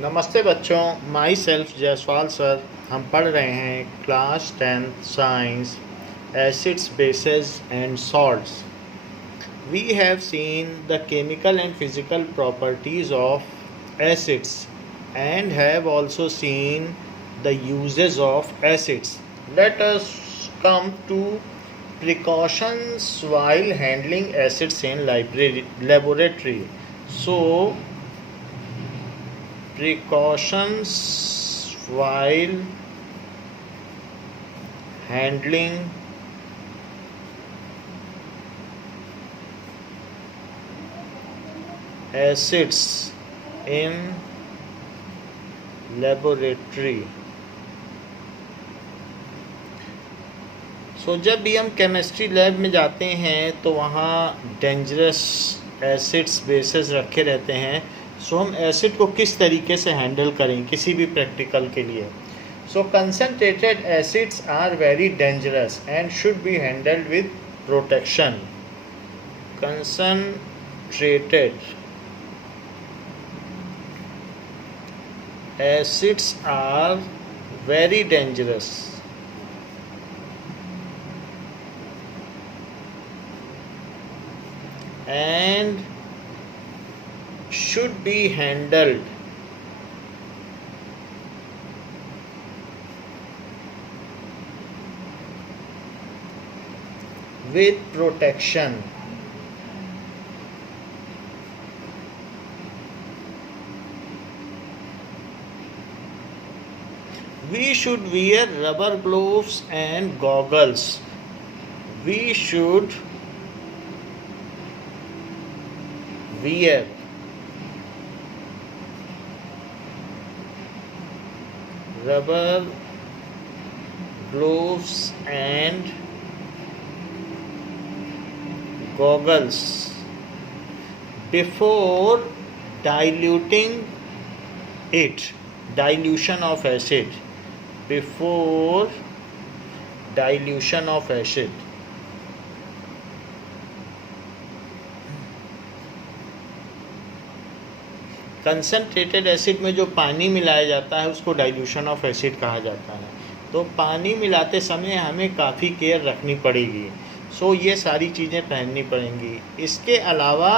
नमस्ते बच्चों, my self Jaiswal sir. हम पढ़ रहे हैं class 10th science acids bases and salts. We have seen the chemical and physical properties of acids and have also seen the uses of acids. Let us come to precautions while handling acids in laboratory. So precautions while handling acids in laboratory. जब भी हम chemistry lab में जाते हैं तो वहाँ dangerous acids bases रखे रहते हैं। हम एसिड को किस तरीके से हैंडल करें किसी भी प्रैक्टिकल के लिए। Concentrated acids are very dangerous and should be handled with protection. Concentrated acids are very dangerous and should be handled with protection. We should wear rubber gloves and goggles. We should wear rubber gloves and goggles before diluting it. Dilution of acid. Before dilution of acid. Concentrated acid में जो पानी मिलाया जाता है उसको dilution of acid कहा जाता है। तो पानी मिलाते समय हमें काफ़ी केयर रखनी पड़ेगी। ये सारी चीज़ें पहननी पड़ेंगी। इसके अलावा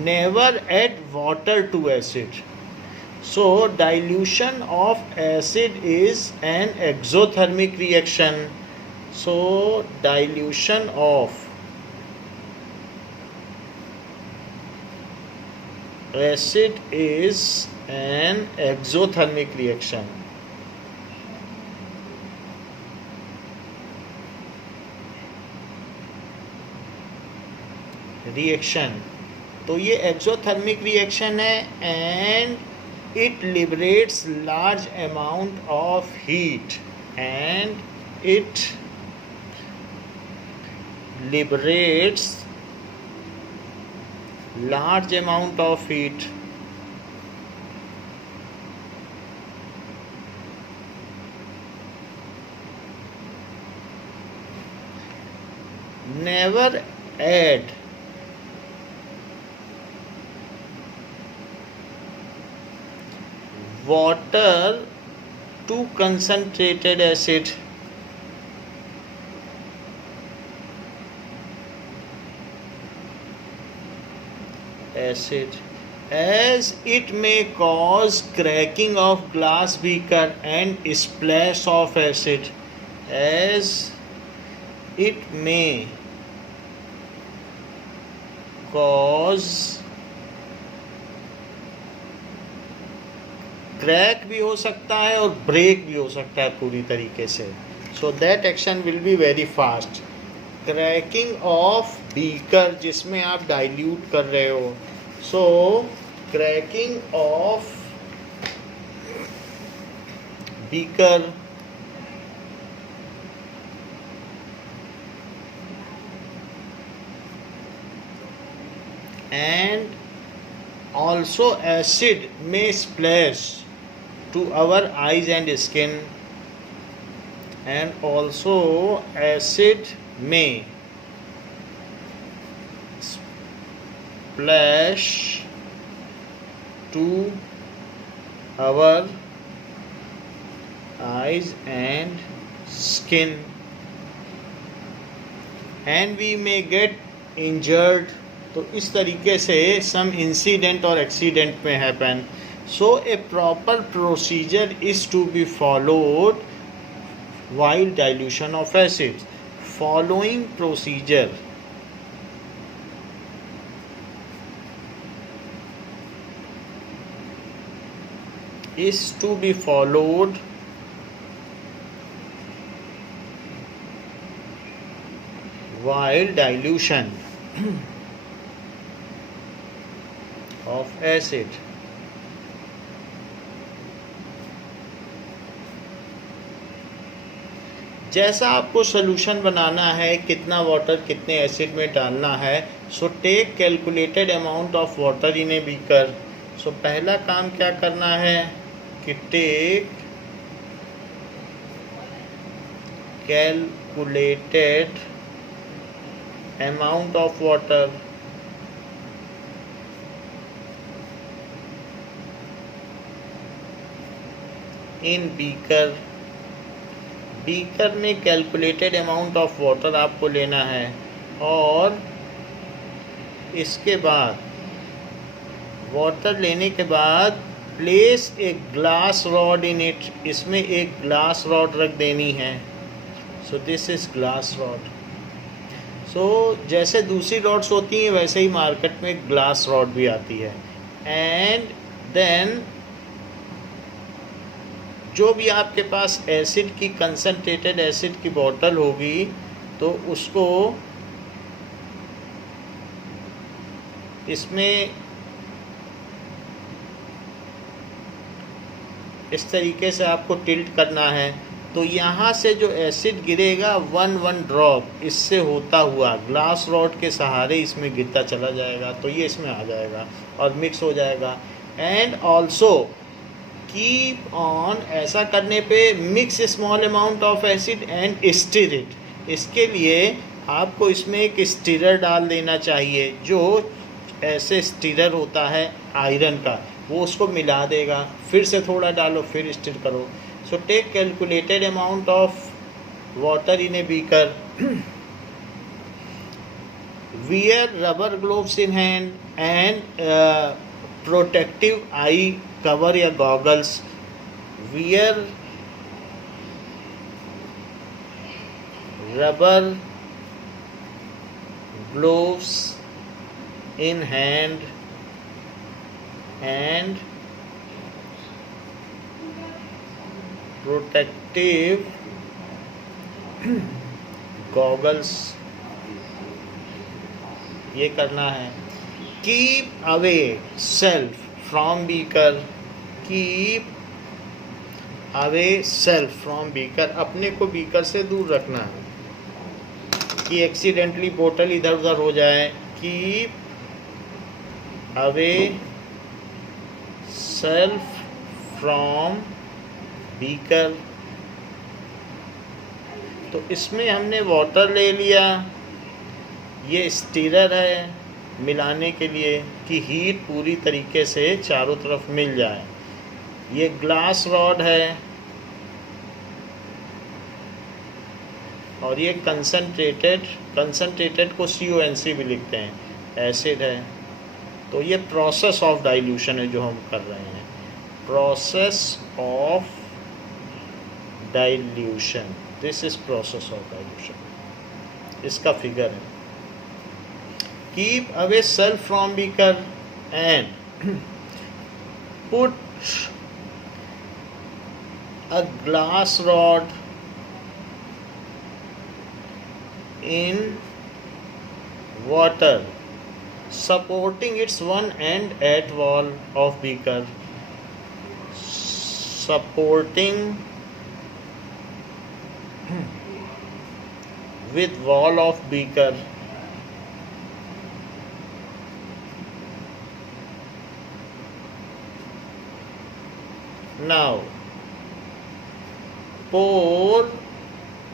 never add water to acid. Dilution of acid is an exothermic reaction. Dilution of acid is an exothermic reaction. तो ये एक्सोथर्मिक रिएक्शन है and it liberates large amount of heat and it liberates large amount of heat. Never add water to concentrated acid. As it may cause cracking of glass beaker and splash of acid. As it may cause crack भी हो सकता है और break भी हो सकता है पूरी तरीके से। That action will be very fast. Cracking of beaker जिसमें आप डाइल्यूट कर रहे हो। Cracking of beaker and also acid may splash to our eyes and skin, and also acid may splash to our eyes and skin, and we may get injured. तो इस तरीके से some incident or accident may happen. So a proper procedure is to be followed while dilution of acids. Following procedure is to be followed while dilution of acid. जैसा आपको solution बनाना है, कितना water कितने acid में डालना है, so take calculated amount of water in a beaker. So पहला काम क्या करना है कि take calculated amount of water in beaker. Beaker में कैलकुलेटेड अमाउंट ऑफ वाटर आपको लेना है, और इसके बाद वाटर लेने के बाद place a glass rod in it. इसमें एक ग्लास रॉड रख देनी है. So this is glass rod. So जैसे दूसरी रॉड्स होती हैं वैसे ही मार्केट में ग्लास रॉड भी आती है. एंड देन जो भी आपके पास एसिड की कंसनट्रेटेड एसिड की बोतल होगी तो उसको इसमें इस तरीके से आपको टिल्ट करना है. तो यहाँ से जो एसिड गिरेगा 1 ड्रॉप इससे होता हुआ ग्लास रॉड के सहारे इसमें गिरता चला जाएगा. तो ये इसमें आ जाएगा और मिक्स हो जाएगा. एंड ऑल्सो कीप ऑन, ऐसा करने पे mix small amount of acid and stir it. इसके लिए आपको इसमें एक स्टिरर डाल देना चाहिए, जो ऐसे स्टिरर होता है आयरन का, वो उसको मिला देगा. फिर से थोड़ा डालो, फिर स्टिर करो. So take calculated amount of water in a beaker. wear rubber gloves in hand and protective eye cover या goggles. wear rubber gloves in hand and protective goggles. ये करना है. Keep away self from beaker. Keep away self from beaker. अपने को beaker से दूर रखना है कि एक्सीडेंटली बोतल इधर उधर हो जाए. Keep away self from beaker. तो इसमें हमने वाटर ले लिया. ये स्टीरर है मिलाने के लिए कि हीट पूरी तरीके से चारों तरफ मिल जाए. ये ग्लास रॉड है और ये कंसनट्रेटेड को CONC भी लिखते हैं, एसिड है. तो ये प्रोसेस ऑफ डाइल्यूशन है जो हम कर रहे हैं. Process of dilution. This is process of dilution. इसका फिगर है. Keep away self from beaker and put a glass rod in water supporting its one end at wall of beaker. Supporting with wall of beaker. Now pour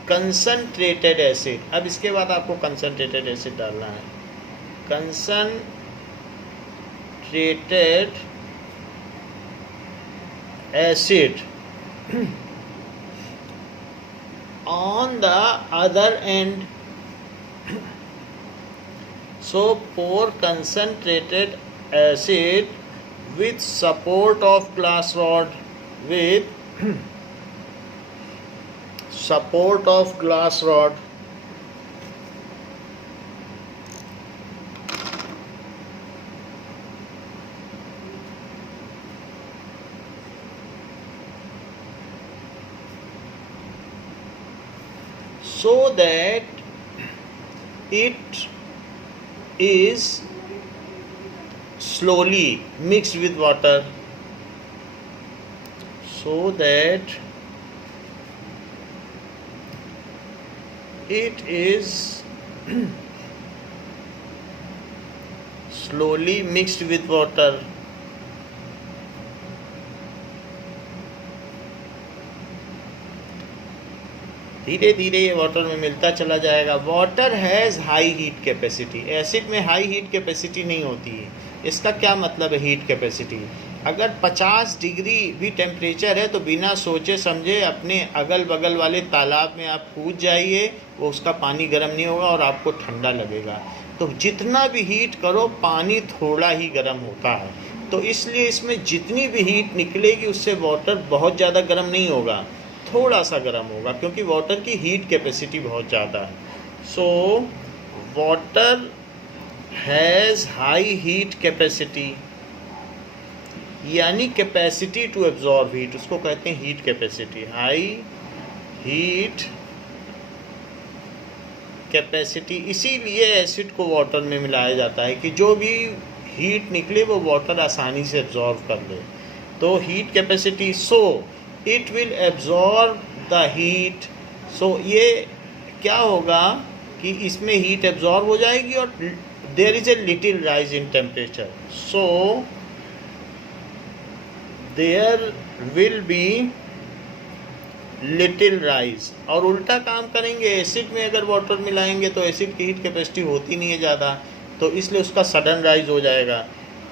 concentrated acid. अब इसके बाद आपको concentrated acid डालना है. Concentrated acid on the other end. So pour concentrated acid with support of glass rod, with support of glass rod. So that it is slowly mixed with water, so that it is slowly mixed with water. धीरे धीरे ये water में मिलता चला जाएगा. Water has high heat capacity. Acid में high heat capacity नहीं होती है. इसका क्या मतलब है हीट कैपेसिटी? अगर 50 डिग्री भी टेम्परेचर है तो बिना सोचे समझे अपने अगल बगल वाले तालाब में आप कूद जाइए, वो उसका पानी गर्म नहीं होगा और आपको ठंडा लगेगा. तो जितना भी हीट करो पानी थोड़ा ही गर्म होता है. तो इसलिए इसमें जितनी भी हीट निकलेगी उससे वाटर बहुत ज़्यादा गर्म नहीं होगा, थोड़ा सा गर्म होगा, क्योंकि वाटर की हीट कैपेसिटी बहुत ज़्यादा है. So water has high heat capacity, यानी कैपेसिटी टू एब्जॉर्ब हीट, उसको कहते हैं heat capacity. High heat capacity. इसीलिए एसिड को वाटर में मिलाया जाता है कि जो भी हीट निकले वो वाटर आसानी से एब्जॉर्ब कर ले. तो heat capacity, so it will absorb the heat. So ये क्या होगा कि इसमें हीट एब्जॉर्ब हो जाएगी और there is a little rise in temperature. So there will be little rise. और उल्टा काम करेंगे, एसिड में अगर वाटर मिलाएंगे तो एसिड की हीट कैपेसिटी होती नहीं है ज़्यादा, तो इसलिए उसका सडन राइज हो जाएगा.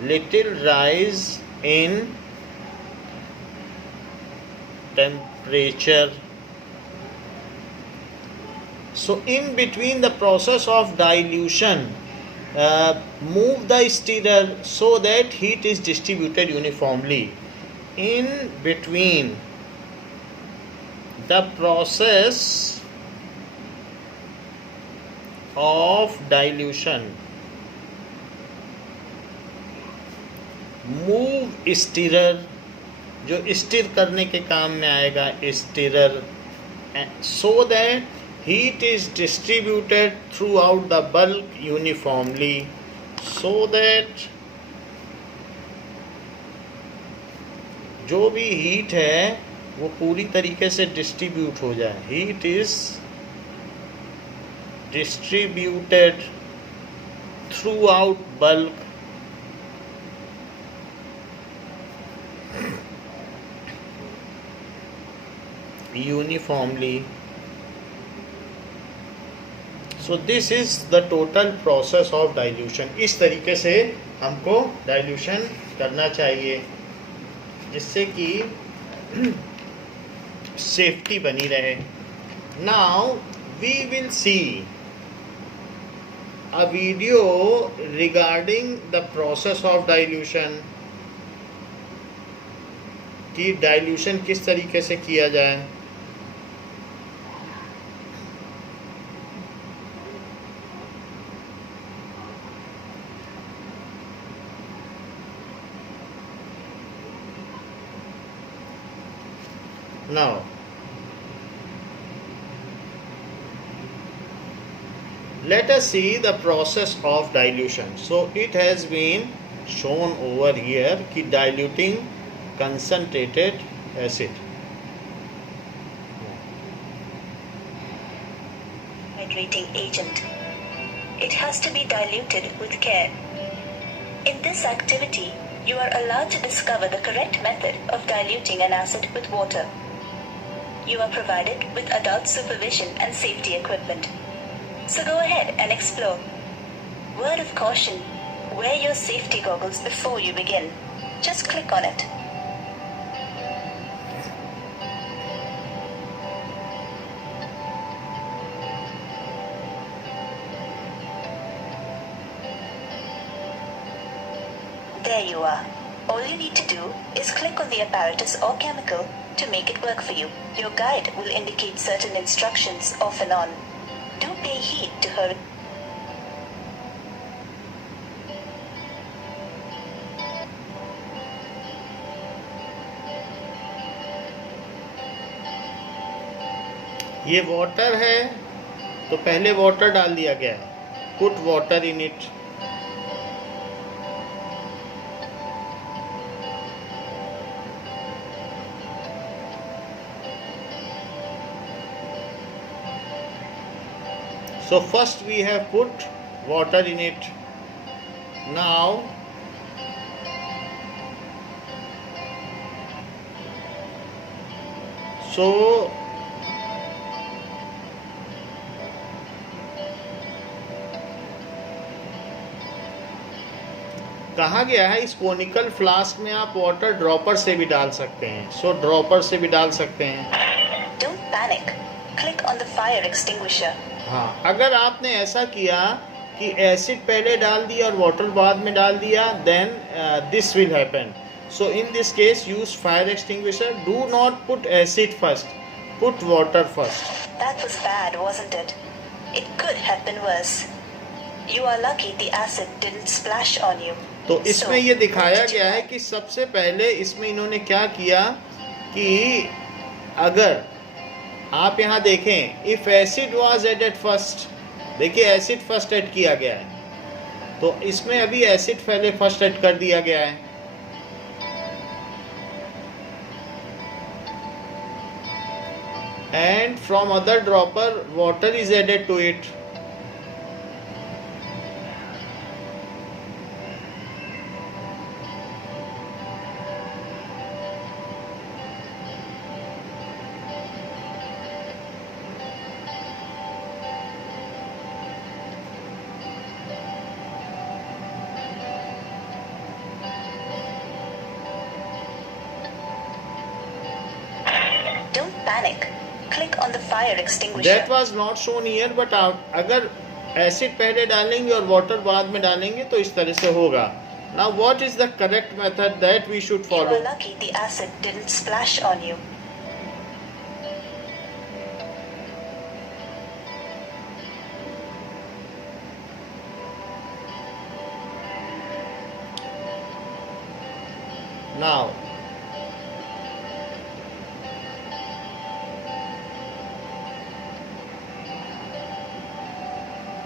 Little rise in temperature. So in between the process of dilution, move the stirrer so that heat is distributed uniformly. In between the process of dilution, move stirrer, जो स्टिर करने के काम में आएगा, stirrer, so that heat is distributed through out the bulk uniformly, so that जो भी heat है वो पूरी तरीके से डिस्ट्रीब्यूट हो जाए. Heat is distributed through out bulk uniformly. So this is the total process of dilution. इस तरीके से हमको dilution करना चाहिए जिससे कि सेफ्टी बनी रहे. Now we will see a video regarding the process of dilution, कि dilution किस तरीके से किया जाए. Now let us see the process of dilution. So it has been shown over here कि diluting concentrated acid. Hydrating agent. It has to be diluted with care. In this activity, you are allowed to discover the correct method of diluting an acid with water. You are provided with adult supervision and safety equipment. So go ahead and explore. Word of caution, wear your safety goggles before you begin. Just click on it. There you are. All you need to do is click on the apparatus or chemical to make it work for you. Your guide will indicate certain instructions off and on. Do pay heed to her. ये water है तो पहले water डाल दिया गया है, put water in it. So first we have put water in it. Now so कहा गया है इस कोनिकल फ्लास्क में आप वाटर ड्रॉपर से भी डाल सकते हैं। सो ड्रॉपर से भी डाल सकते हैं। Don't panic. Click on the fire extinguisher. हाँ, अगर आपने ऐसा किया कि एसिड पहले डाल दिया और वाटर बाद में डाल दिया, then this will happen. So in this case use fire extinguisher. Do not put acid first, put water first. That was bad, wasn't it? It could have been worse. You are lucky the acid didn't splash on you. तो इसमें ये दिखाया गया है कि सबसे पहले इसमें इन्होंने क्या किया कि अगर आप यहाँ देखें, if acid was added first, देखिए एसिड फर्स्ट ऐड किया गया है, तो इसमें अभी एसिड पहले फर्स्ट ऐड कर दिया गया है। And from other dropper water is added to it. Don't panic. Click on the fire extinguisher. That was not shown here, but अगर एसिड पहले डालेंगे और वाटर बाद में डालेंगे तो इस तरह से होगा। Now what is the correct method that we should You follow? are lucky the acid didn't splash on you. Now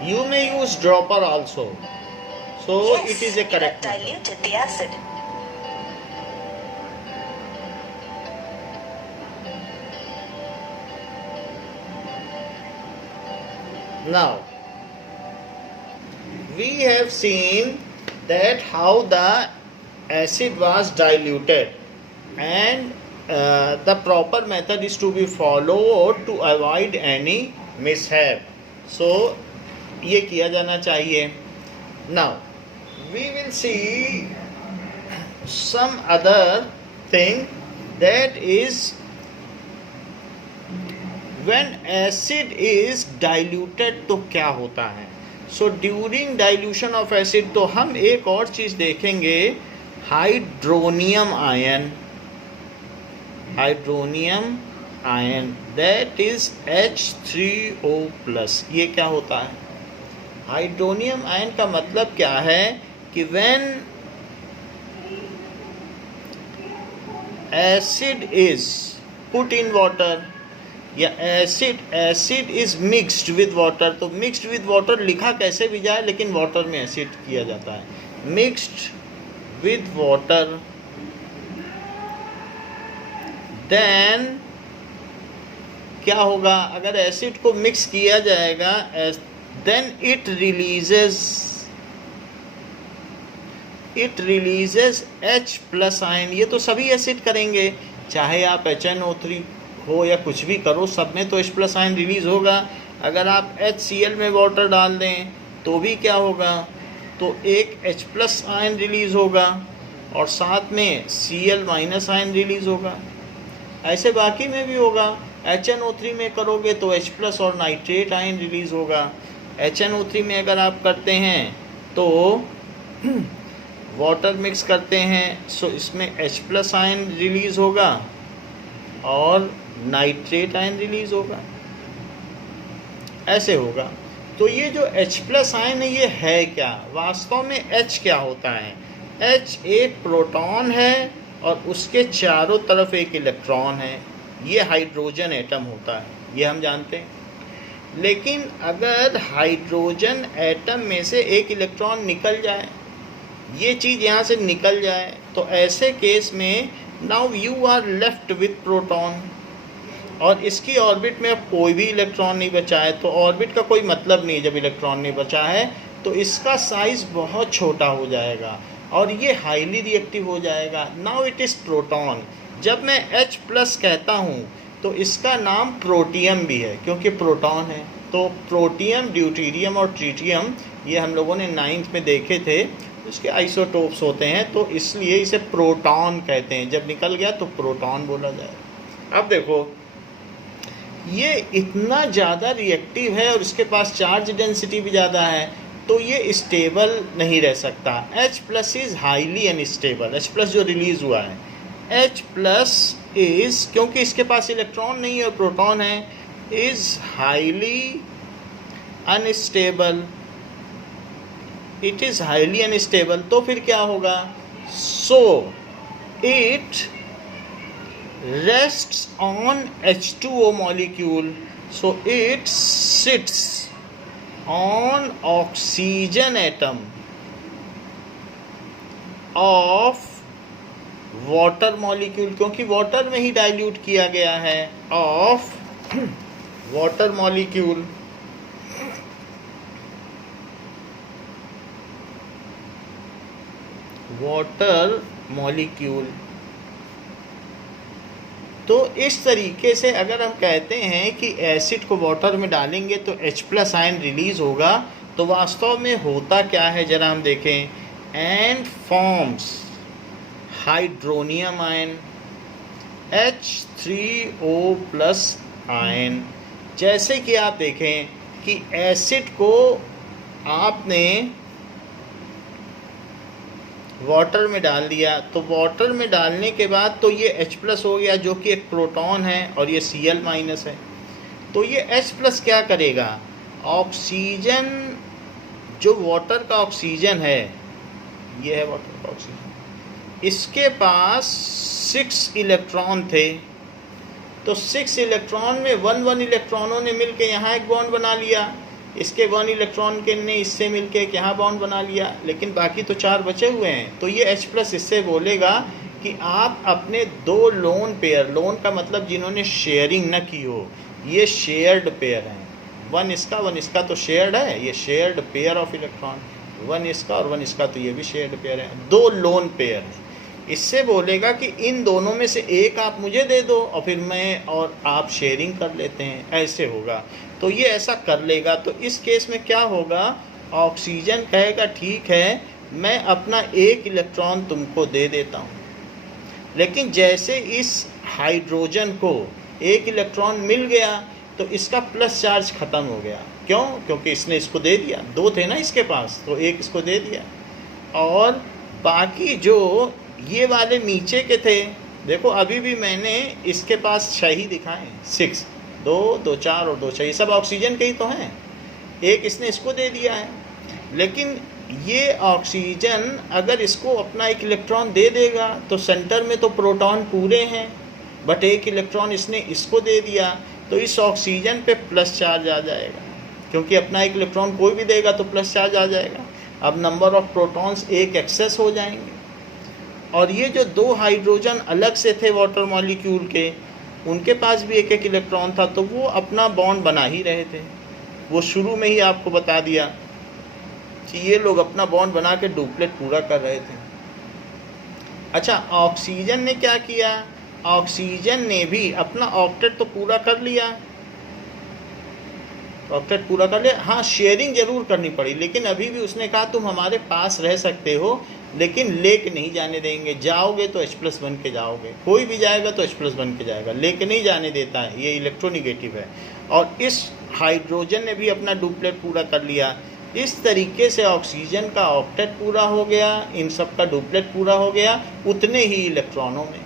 you may use dropper also, so Yes, it is a you correct have method. diluted the acid. Now we have seen that how the acid was diluted, and the proper method is to be followed to avoid any mishap. So ये किया जाना चाहिए. Now we will see some other thing, that is when acid is diluted तो क्या होता है. So during dilution of acid तो हम एक और चीज़ देखेंगे, hydronium ion that is H3O+. ये क्या होता है? हाइड्रोनियम आयन का मतलब क्या है कि when acid is put in water या acid is mixed with water, तो मिक्स्ड विद वाटर लिखा कैसे भी जाए लेकिन वाटर में एसिड किया जाता है. मिक्स्ड विद वाटर, देन क्या होगा, अगर एसिड को मिक्स किया जाएगा then it releases H+ ion. ये तो सभी एसिड करेंगे, चाहे आप HNO3 हो या कुछ भी करो, सब में तो H+ आयन रिलीज होगा. अगर आप HCl में वाटर डाल दें तो भी क्या होगा, तो एक H+ आयन रिलीज होगा और साथ में Cl- आयन रिलीज होगा. ऐसे बाकी में भी होगा. HNO3 में करोगे तो H+ और नाइट्रेट आयन रिलीज होगा. HNO3 में अगर आप करते हैं तो वाटर मिक्स करते हैं सो इसमें H+ आयन रिलीज़ होगा और नाइट्रेट आयन रिलीज़ होगा, ऐसे होगा। तो ये जो H+ आयन है ये है क्या? वास्तव में H क्या होता है? H एक प्रोटॉन है और उसके चारों तरफ एक इलेक्ट्रॉन है। ये हाइड्रोजन एटम होता है, ये हम जानते हैं। लेकिन अगर हाइड्रोजन एटम में से एक इलेक्ट्रॉन निकल जाए, ये चीज़ यहाँ से निकल जाए, तो ऐसे केस में now you are left with proton और इसकी ऑर्बिट में अब कोई भी इलेक्ट्रॉन नहीं बचा है। तो ऑर्बिट का कोई मतलब नहीं, जब इलेक्ट्रॉन नहीं बचा है तो इसका साइज़ बहुत छोटा हो जाएगा और ये हाईली रिएक्टिव हो जाएगा। Now it is proton. जब मैं H+ कहता हूँ तो इसका नाम प्रोटियम भी है क्योंकि प्रोटॉन है। तो प्रोटियम, ड्यूटेरियम और ट्रिटियम ये हम लोगों ने 9th में देखे थे, उसके आइसोटोप्स होते हैं, तो इसलिए इसे प्रोटॉन कहते हैं। जब निकल गया तो प्रोटॉन बोला जाए। अब देखो ये इतना ज़्यादा रिएक्टिव है और इसके पास चार्ज डेंसिटी भी ज़्यादा है, तो ये स्टेबल नहीं रह सकता। H+ is highly unstable. H+ जो रिलीज़ हुआ है, H+ इज़, क्योंकि इसके पास इलेक्ट्रॉन नहीं है और प्रोटॉन है, is highly unstable. It is highly unstable. तो फिर क्या होगा? So it rests on H2O molecule, so it sits on oxygen atom of water molecule, क्योंकि वाटर में ही डाइल्यूट किया गया है, of water molecule, water molecule. तो इस तरीके से अगर हम कहते हैं कि एसिड को वाटर में डालेंगे तो H+ आयन रिलीज़ होगा, तो वास्तव में होता क्या है ज़रा हम देखें। And forms hydronium ion, H3O+ ion. जैसे कि आप देखें कि एसिड को आपने वाटर में डाल दिया, तो वाटर में डालने के बाद तो ये H+ हो गया जो कि एक प्रोटॉन है और ये Cl- है। तो ये H+ क्या करेगा? ऑक्सीजन, जो वाटर का ऑक्सीजन है, ये है वाटर का ऑक्सीजन, इसके पास 6 इलेक्ट्रॉन थे। तो 6 इलेक्ट्रॉन में 1 इलेक्ट्रॉनों ने मिलकर यहाँ एक बॉन्ड बना लिया, इसके 1 इलेक्ट्रॉन के ने इससे मिलके एक यहाँ बॉन्ड बना लिया, लेकिन बाकी तो 4 बचे हुए हैं। तो ये H+ इससे बोलेगा कि आप अपने 2 लोन पेयर, लोन का मतलब जिन्होंने शेयरिंग न की हो, ये शेयर्ड पेयर हैं, 1 इसका 1 इसका, तो शेयर्ड है, ये शेयर्ड पेयर ऑफ इलेक्ट्रॉन, 1 इसका और 1 इसका, तो ये भी शेयर्ड पेयर है, 2 लोन पेयर हैं। इससे बोलेगा कि इन दोनों में से एक आप मुझे दे दो और फिर मैं और आप शेयरिंग कर लेते हैं, ऐसे होगा। तो ये ऐसा कर लेगा। तो इस केस में क्या होगा? ऑक्सीजन कहेगा ठीक है मैं अपना 1 इलेक्ट्रॉन तुमको दे देता हूँ, लेकिन जैसे इस हाइड्रोजन को 1 इलेक्ट्रॉन मिल गया तो इसका प्लस चार्ज ख़त्म हो गया। क्यों? क्योंकि इसने इसको दे दिया, 2 थे ना इसके पास, तो 1 इसको दे दिया। और बाकी जो ये वाले नीचे के थे, देखो अभी भी मैंने इसके पास 6 ही दिखाए, 6, 2, 2, 4 और 2, 6, ये सब ऑक्सीजन के ही तो हैं। 1 इसने इसको दे दिया है, लेकिन ये ऑक्सीजन अगर इसको अपना 1 इलेक्ट्रॉन दे देगा तो सेंटर में तो प्रोटॉन पूरे हैं, बट 1 इलेक्ट्रॉन इसने इसको दे दिया, तो इस ऑक्सीजन पे प्लस चार्ज आ जाएगा, क्योंकि अपना 1 इलेक्ट्रॉन कोई भी देगा तो प्लस चार्ज आ जाएगा। अब नंबर ऑफ प्रोटॉन्स 1 एक्सेस हो जाएंगे। और ये जो 2 हाइड्रोजन अलग से थे वाटर मॉलिक्यूल के, उनके पास भी 1 इलेक्ट्रॉन था, तो वो अपना बॉन्ड बना ही रहे थे। वो शुरू में ही आपको बता दिया कि ये लोग अपना बॉन्ड बना के डुप्लेट पूरा कर रहे थे। अच्छा, ऑक्सीजन ने क्या किया? ऑक्सीजन ने भी अपना ऑक्टेट तो पूरा कर लिया, ऑक्टेट पूरा कर लिया। हाँ, शेयरिंग जरूर करनी पड़ी, लेकिन अभी भी उसने कहा तुम हमारे पास रह सकते हो, लेकिन लेके नहीं जाने देंगे। जाओगे तो H+ बन के जाओगे, कोई भी जाएगा तो H+ बन के जाएगा, लेके नहीं जाने देता है, ये इलेक्ट्रोनिगेटिव है। और इस हाइड्रोजन ने भी अपना डुप्लेट पूरा कर लिया। इस तरीके से ऑक्सीजन का ऑक्टेट पूरा हो गया, इन सब का डुप्लेट पूरा हो गया उतने ही इलेक्ट्रॉनों में।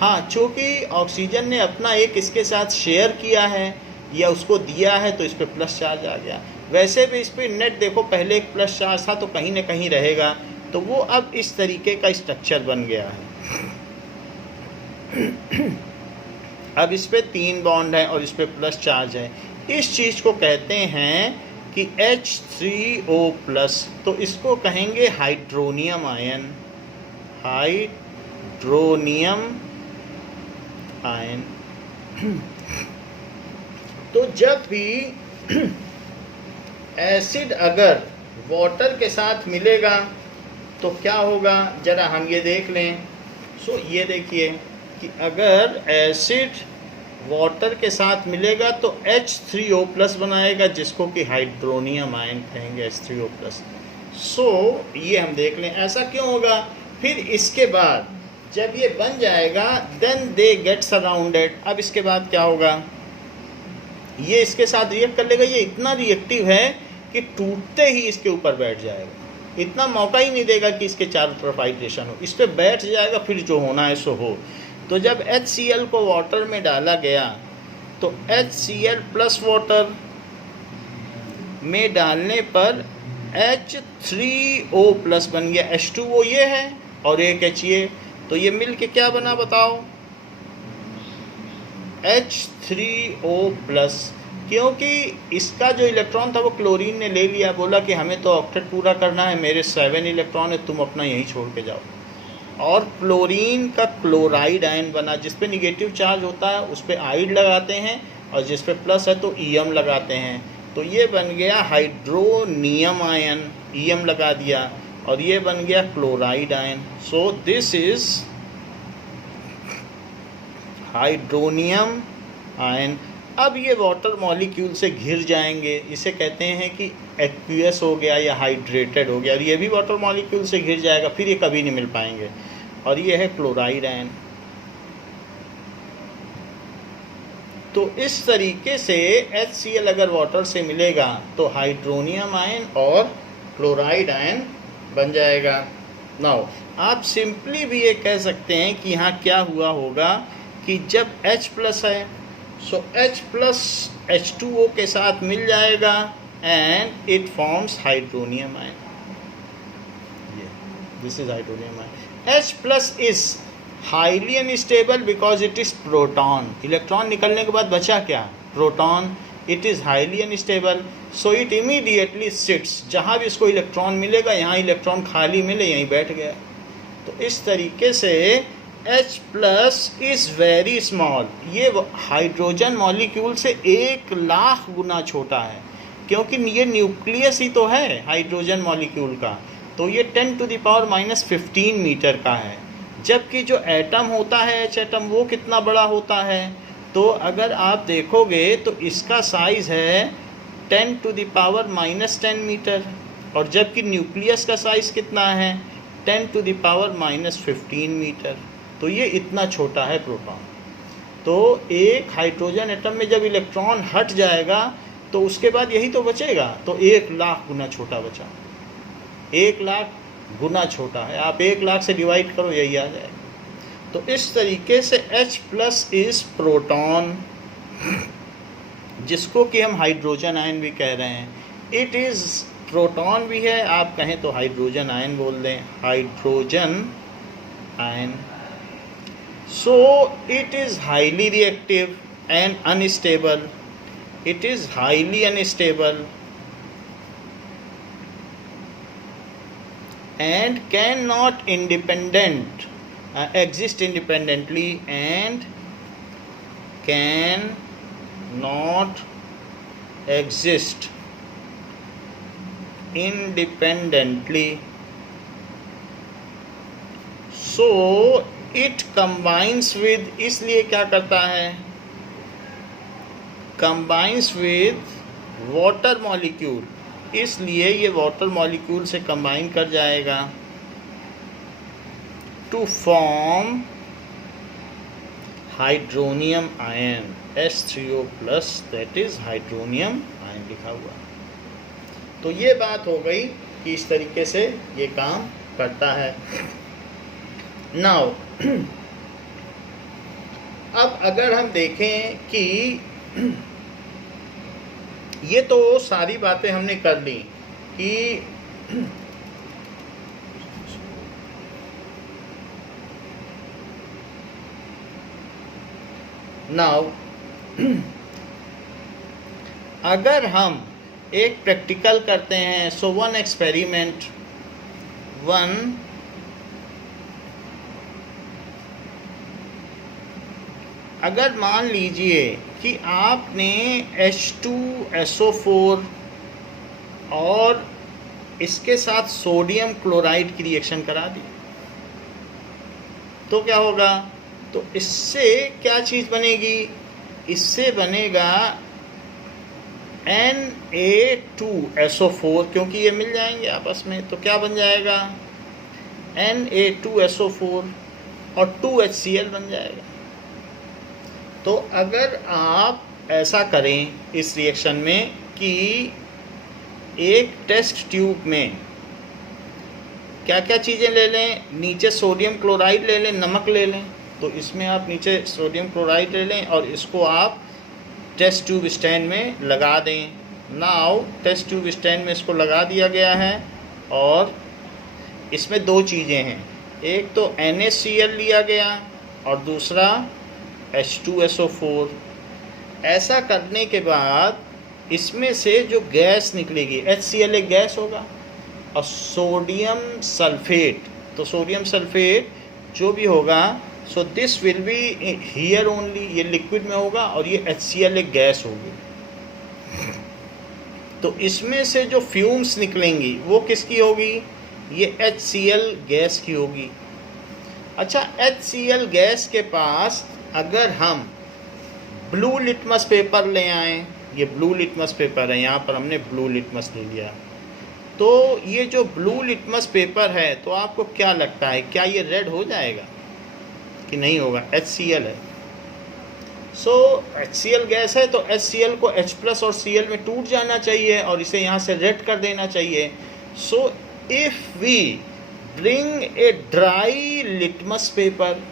हाँ, चूँकि ऑक्सीजन ने अपना एक इसके साथ शेयर किया है या उसको दिया है तो इस पर प्लस चार्ज आ गया। वैसे भी इस पर नेट देखो, पहले एक प्लस चार्ज था तो कहीं ना कहीं रहेगा, तो वो अब इस तरीके का स्ट्रक्चर बन गया है। अब इस पे 3 बॉन्ड है और इस पे प्लस चार्ज है। इस चीज़ को कहते हैं कि H3O+, तो इसको कहेंगे हाइड्रोनियम आयन। Hydronium ion. तो जब भी एसिड अगर वाटर के साथ मिलेगा तो क्या होगा, जरा हम ये देख लें। ये देखिए कि अगर एसिड वाटर के साथ मिलेगा तो H3O+ बनाएगा, जिसको कि हाइड्रोनियम आयन कहेंगे, H3O+। ये हम देख लें ऐसा क्यों होगा। फिर इसके बाद जब ये बन जाएगा देन दे गेट सराउंडेड। अब इसके बाद क्या होगा, ये इसके साथ रिएक्ट कर लेगा। ये इतना रिएक्टिव है कि टूटते ही इसके ऊपर बैठ जाएगा, इतना मौका ही नहीं देगा कि इसके चारों तरफ हाइड्रेशन हो, इस पर बैठ जाएगा, फिर जो होना है सो हो। तो जब HCl को वाटर में डाला गया तो HCl प्लस वाटर में डालने पर H3O+ बन गया। H2O ये है और एक HA, तो ये मिल के क्या बना बताओ, H3O+। क्योंकि इसका जो इलेक्ट्रॉन था वो क्लोरीन ने ले लिया, बोला कि हमें तो ऑक्टेट पूरा करना है, मेरे 7 इलेक्ट्रॉन है, तुम अपना यहीं छोड़ के जाओ। और क्लोरीन का क्लोराइड आयन बना, जिस पे निगेटिव चार्ज होता है उस पे आइड लगाते हैं और जिस पे प्लस है तो ईएम लगाते हैं। तो ये बन गया हाइड्रोनियम आयन, ईएम लगा दिया, और ये बन गया chloride ion. So this is hydronium ion. अब ये वाटर मॉलिक्यूल से घिर जाएंगे, इसे कहते हैं कि एक्वियस हो गया या हाइड्रेटेड हो गया, और ये भी वाटर मॉलिक्यूल से घिर जाएगा, फिर ये कभी नहीं मिल पाएंगे। और ये है क्लोराइड आयन। तो इस तरीके से HCl अगर वाटर से मिलेगा तो हाइड्रोनियम आयन और क्लोराइड आयन बन जाएगा। नाउ आप सिंपली भी ये कह सकते हैं कि यहाँ क्या हुआ होगा कि जब H+ है सो H+ H2O के साथ मिल जाएगा and it forms hydronium ion. This is hydronium ion. H+ is highly unstable because it is proton. Electron निकलने के बाद बचा क्या, proton. It is highly unstable, so it immediately sits. जहाँ भी इसको इलेक्ट्रॉन मिलेगा, यहाँ इलेक्ट्रॉन खाली मिले यहीं बैठ गया। तो इस तरीके से H+ इज़ वेरी स्मॉल। ये हाइड्रोजन मॉलिक्यूल से 1,00,000 गुना छोटा है, क्योंकि ये न्यूक्लियस ही तो है हाइड्रोजन मॉलिक्यूल का। तो ये 10⁻⁻15 मीटर का है, जबकि जो एटम होता है H एटम वो कितना बड़ा होता है। तो अगर आप देखोगे तो इसका साइज़ है 10⁻⁻10 मीटर, और जबकि न्यूक्लियस का साइज़ कितना है 10⁻⁻15 मीटर। तो ये इतना छोटा है प्रोटॉन। तो एक हाइड्रोजन एटम में जब इलेक्ट्रॉन हट जाएगा तो उसके बाद यही तो बचेगा, तो 1,00,000 गुना छोटा बचा। 1,00,000 गुना छोटा है, आप 1,00,000 से डिवाइड करो यही आ जाएगा। तो इस तरीके से H+ इज़ प्रोटॉन, जिसको कि हम हाइड्रोजन आयन भी कह रहे हैं। इट इज़ प्रोटॉन भी है, आप कहें तो हाइड्रोजन आयन बोल दें, hydrogen ion. So it is highly reactive and unstable. It is highly unstable and cannot exist independently and cannot exist independently. So it combines with, इसलिए क्या करता है, कंबाइंस विद वाटर मॉलिक्यूल, इसलिए ये water molecule से combine कर जाएगा to form hydronium ion H3O+, that is hydronium ion लिखा हुआ। तो ये बात हो गई कि इस तरीके से ये काम करता है। नाउ अब अगर हम देखें कि ये तो सारी बातें हमने कर ली कि नाउ अगर हम एक प्रैक्टिकल करते हैं, सो वन एक्सपेरिमेंट, अगर मान लीजिए कि आपने H2SO4 और इसके साथ सोडियम क्लोराइड की रिएक्शन करा दी, तो क्या होगा? तो इससे क्या चीज़ बनेगी? इससे बनेगा Na2SO4, क्योंकि ये मिल जाएंगे आपस में, तो क्या बन जाएगा? Na2SO4 और 2HCl बन जाएगा। तो अगर आप ऐसा करें इस रिएक्शन में कि एक टेस्ट ट्यूब में क्या क्या चीज़ें ले लें, नीचे सोडियम क्लोराइड ले लें, नमक ले लें, तो इसमें आप नीचे सोडियम क्लोराइड ले लें और इसको आप टेस्ट ट्यूब स्टैंड में लगा दें। नाउ टेस्ट ट्यूब स्टैंड में इसको लगा दिया गया है और इसमें दो चीज़ें हैं, एक तो NaCl लिया गया और दूसरा H2SO4। ऐसा करने के बाद इसमें से जो गैस निकलेगी, HCl एक गैस होगा और सोडियम सल्फेट, तो सोडियम सल्फेट जो भी होगा, so this will be here only, ये लिक्विड में होगा और ये HCl एक गैस होगी। तो इसमें से जो फ्यूम्स निकलेंगी वो किसकी होगी? ये HCl गैस की होगी। अच्छा, HCl गैस के पास अगर हम ब्लू लिटमस पेपर ले आएँ, ये ब्लू लिटमस पेपर है, यहाँ पर हमने ब्लू लिटमस ले लिया, तो ये जो ब्लू लिटमस पेपर है, तो आपको क्या लगता है, क्या ये रेड हो जाएगा कि नहीं होगा? HCl है, सो HCl गैस है, तो HCl को H+ और Cl में टूट जाना चाहिए और इसे यहाँ से रेड कर देना चाहिए। So if we bring a dry litmus paper,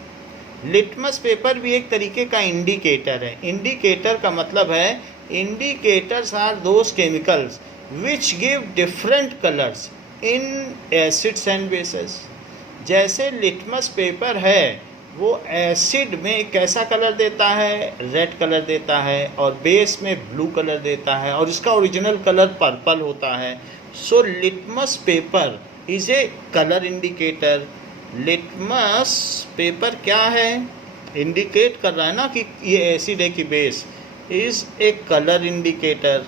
litmus paper भी एक तरीके का इंडिकेटर है। इंडिकेटर का मतलब है, indicators are those chemicals which give different colours in acids and bases. जैसे लिटमस पेपर है वो एसिड में कैसा कलर देता है? रेड कलर देता है और बेस में ब्लू कलर देता है और इसका ओरिजिनल कलर पर्पल होता है। So litmus paper is a colour indicator. Litmus paper क्या है? इंडिकेट कर रहा है ना कि ये एसिड है कि base, is a colour indicator.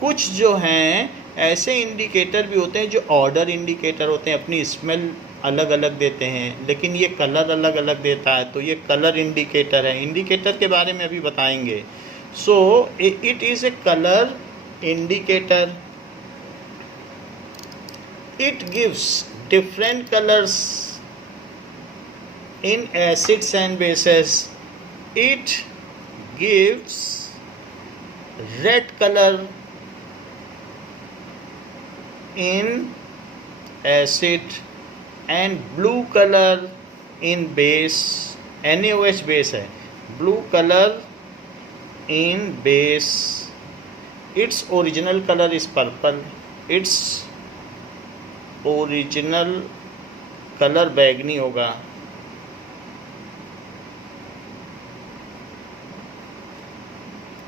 कुछ जो हैं ऐसे इंडिकेटर भी होते हैं जो ऑर्डर इंडिकेटर होते हैं, अपनी स्मेल अलग अलग देते हैं, लेकिन ये कलर अलग अलग देता है, तो ये कलर इंडिकेटर है। इंडिकेटर के बारे में अभी बताएंगे। सो it is a colour indicator. It gives different colours in acids and bases. It gives red colour in acid and blue color in base, NaOH base है, blue color in base. Its original color is purple. Its original color बैगनी होगा।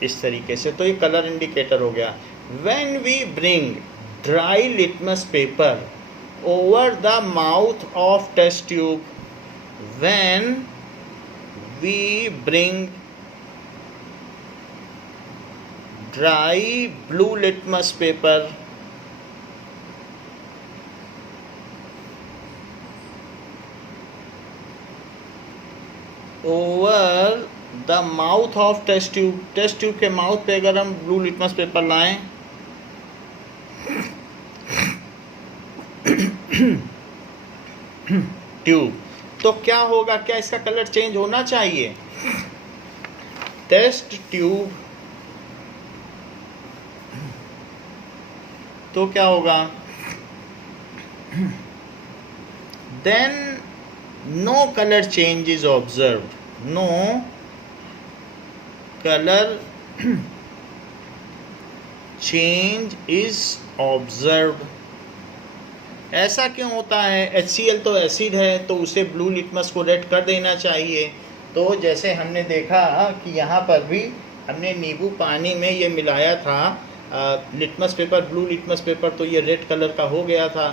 इस तरीके से, तो ये colour indicator हो गया। When we bring dry litmus paper over the mouth of test tube, when we bring dry blue litmus paper over the mouth of test tube के माउथ पे अगर हम ब्लू लिटमस पेपर लाएं, tube, तो क्या होगा? क्या इसका कलर चेंज होना चाहिए? टेस्ट ट्यूब तो क्या होगा, then no colour change is observed, no colour change is observed. ऐसा क्यों होता है? HCl तो एसिड है, तो उसे ब्लू लिटमस को रेड कर देना चाहिए। तो जैसे हमने देखा कि यहाँ पर भी हमने नींबू पानी में ये मिलाया था litmus paper, blue litmus paper, तो ये रेड कलर का हो गया था।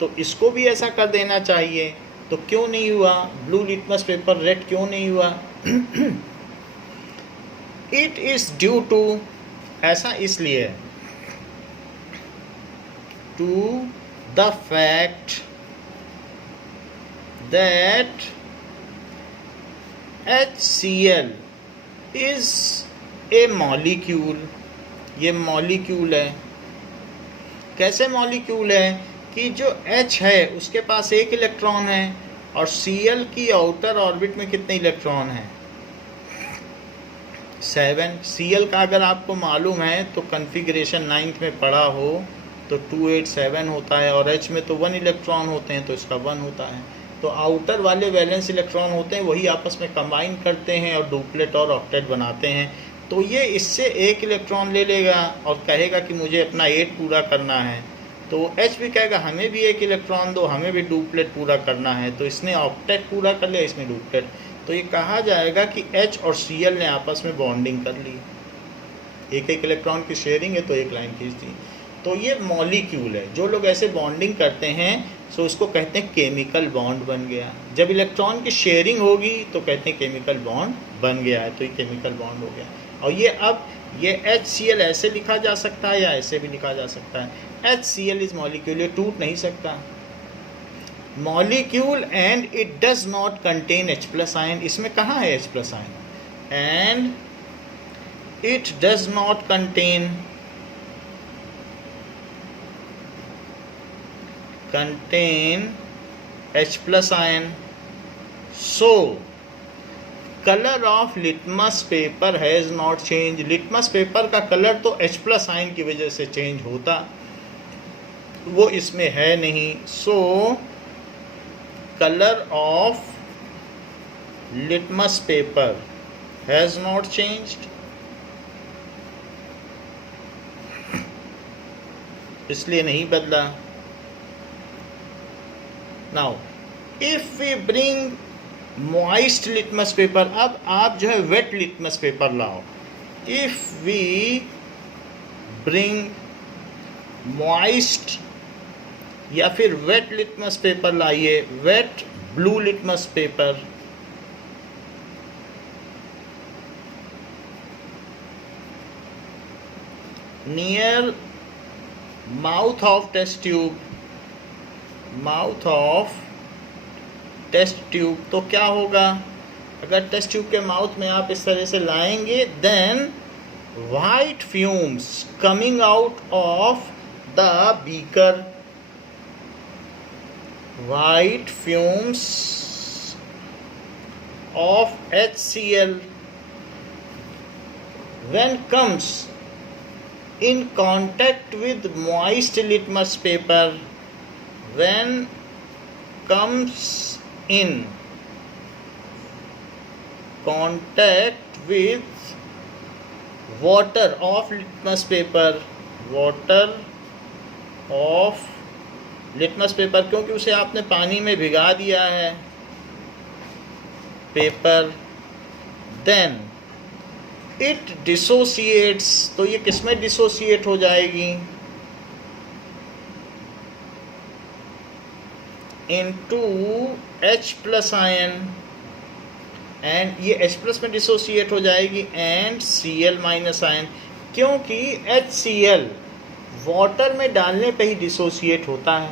तो इसको भी ऐसा कर देना चाहिए। तो क्यों नहीं हुआ? ब्लू लिटमस पेपर रेड क्यों नहीं हुआ? इट इज़ ड्यू टू, ऐसा इसलिए, to the fact that HCl is a molecule. ये मॉलिक्यूल है। कैसे मॉलिक्यूल है कि जो H है उसके पास एक इलेक्ट्रॉन है और Cl की आउटर ऑर्बिट में कितने इलेक्ट्रॉन हैं? 7। Cl का अगर आपको मालूम है तो कॉन्फ़िगरेशन 9th में पढ़ा हो तो 287 होता है, और H में तो 1 इलेक्ट्रॉन होते हैं तो इसका 1 होता है। तो आउटर वाले वैलेंस इलेक्ट्रॉन होते हैं, वही आपस में कंबाइन करते हैं और डुप्लेट और ऑक्टेट बनाते हैं। तो ये इससे एक इलेक्ट्रॉन ले लेगा और कहेगा कि मुझे अपना 8 पूरा करना है। तो H भी कहेगा हमें भी एक इलेक्ट्रॉन दो, हमें भी डुप्लेट पूरा करना है। तो इसने ऑक्टेट पूरा कर लिया, इसने डुप्लेट। तो ये कहा जाएगा कि H और Cl ने आपस में बॉन्डिंग कर ली, एक एक इलेक्ट्रॉन की शेयरिंग है तो एक लाइन खींच दी। तो ये मॉलिक्यूल है। जो लोग ऐसे बॉन्डिंग करते हैं सो उसको कहते हैं केमिकल बॉन्ड बन गया। जब इलेक्ट्रॉन की शेयरिंग होगी तो कहते हैं केमिकल बॉन्ड बन गया है, तो ये केमिकल बॉन्ड हो गया। और ये अब ये HCl ऐसे लिखा जा सकता है या ऐसे भी लिखा जा सकता है। HCl इज मॉलिक्यूल, ये टूट नहीं सकता। Molecule and it does not contain H+ ion. इसमें कहाँ है H+ ion? And it does not contain H+ ion. So color of litmus paper has not changed. Litmus paper का कलर तो H+ ion की वजह से चेंज होता, वो इसमें है नहीं। So color of litmus paper has not changed, इसलिए नहीं बदला। Now, if we bring moist litmus paper, अब आप जो है wet litmus paper लाओ। If we bring moist या फिर wet litmus paper लाइए, wet blue litmus paper, near mouth of test tube, mouth of test tube, तो क्या होगा? अगर टेस्ट ट्यूब के माउथ में आप इस तरह से लाएंगे, then white fumes coming out of the beaker, white fumes of HCl when comes in contact with moist litmus paper, when comes in contact with water of litmus paper, water of litmus paper, क्योंकि उसे आपने पानी में भिगा दिया है paper, then it dissociates, तो ये किसमें डिसोसिएट हो जाएगी? into H+ आयन, एंड ये H+ में डिसोसिएट हो जाएगी एंड Cl- आयन, क्योंकि HCl वाटर में डालने पे ही डिसोसिएट होता है।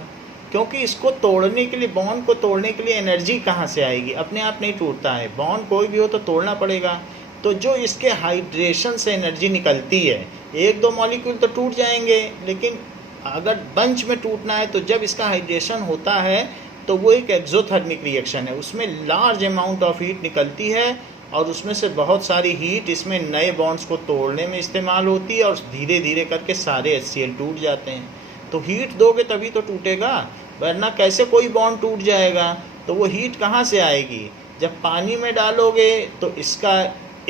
क्योंकि इसको तोड़ने के लिए, बॉन्ड को तोड़ने के लिए एनर्जी कहाँ से आएगी? अपने आप नहीं टूटता है, बॉन्ड कोई भी हो तो तोड़ना पड़ेगा। तो जो इसके हाइड्रेशन से एनर्जी निकलती है, 1-2 मॉलिक्यूल तो टूट जाएंगे, लेकिन अगर बंच में टूटना है तो जब इसका हाइड्रेशन होता है तो वो एक एक्सोथर्मिक रिएक्शन है, उसमें लार्ज अमाउंट ऑफ हीट निकलती है और उसमें से बहुत सारी हीट इसमें नए बॉन्ड्स को तोड़ने में इस्तेमाल होती है और धीरे धीरे करके सारे HCl टूट जाते हैं। तो हीट दोगे तभी तो टूटेगा, वरना कैसे कोई बॉन्ड टूट जाएगा। तो वो हीट कहाँ से आएगी? जब पानी में डालोगे तो इसका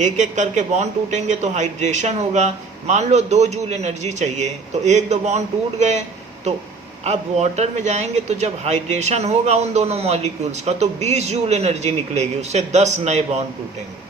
एक एक करके बॉन्ड टूटेंगे तो हाइड्रेशन होगा। मान लो 2 जूल एनर्जी चाहिए तो 1-2 बॉन्ड टूट गए, तो अब वाटर में जाएंगे तो जब हाइड्रेशन होगा उन दोनों मॉलिक्यूल्स का तो 20 जूल एनर्जी निकलेगी, उससे 10 नए बॉन्ड टूटेंगे।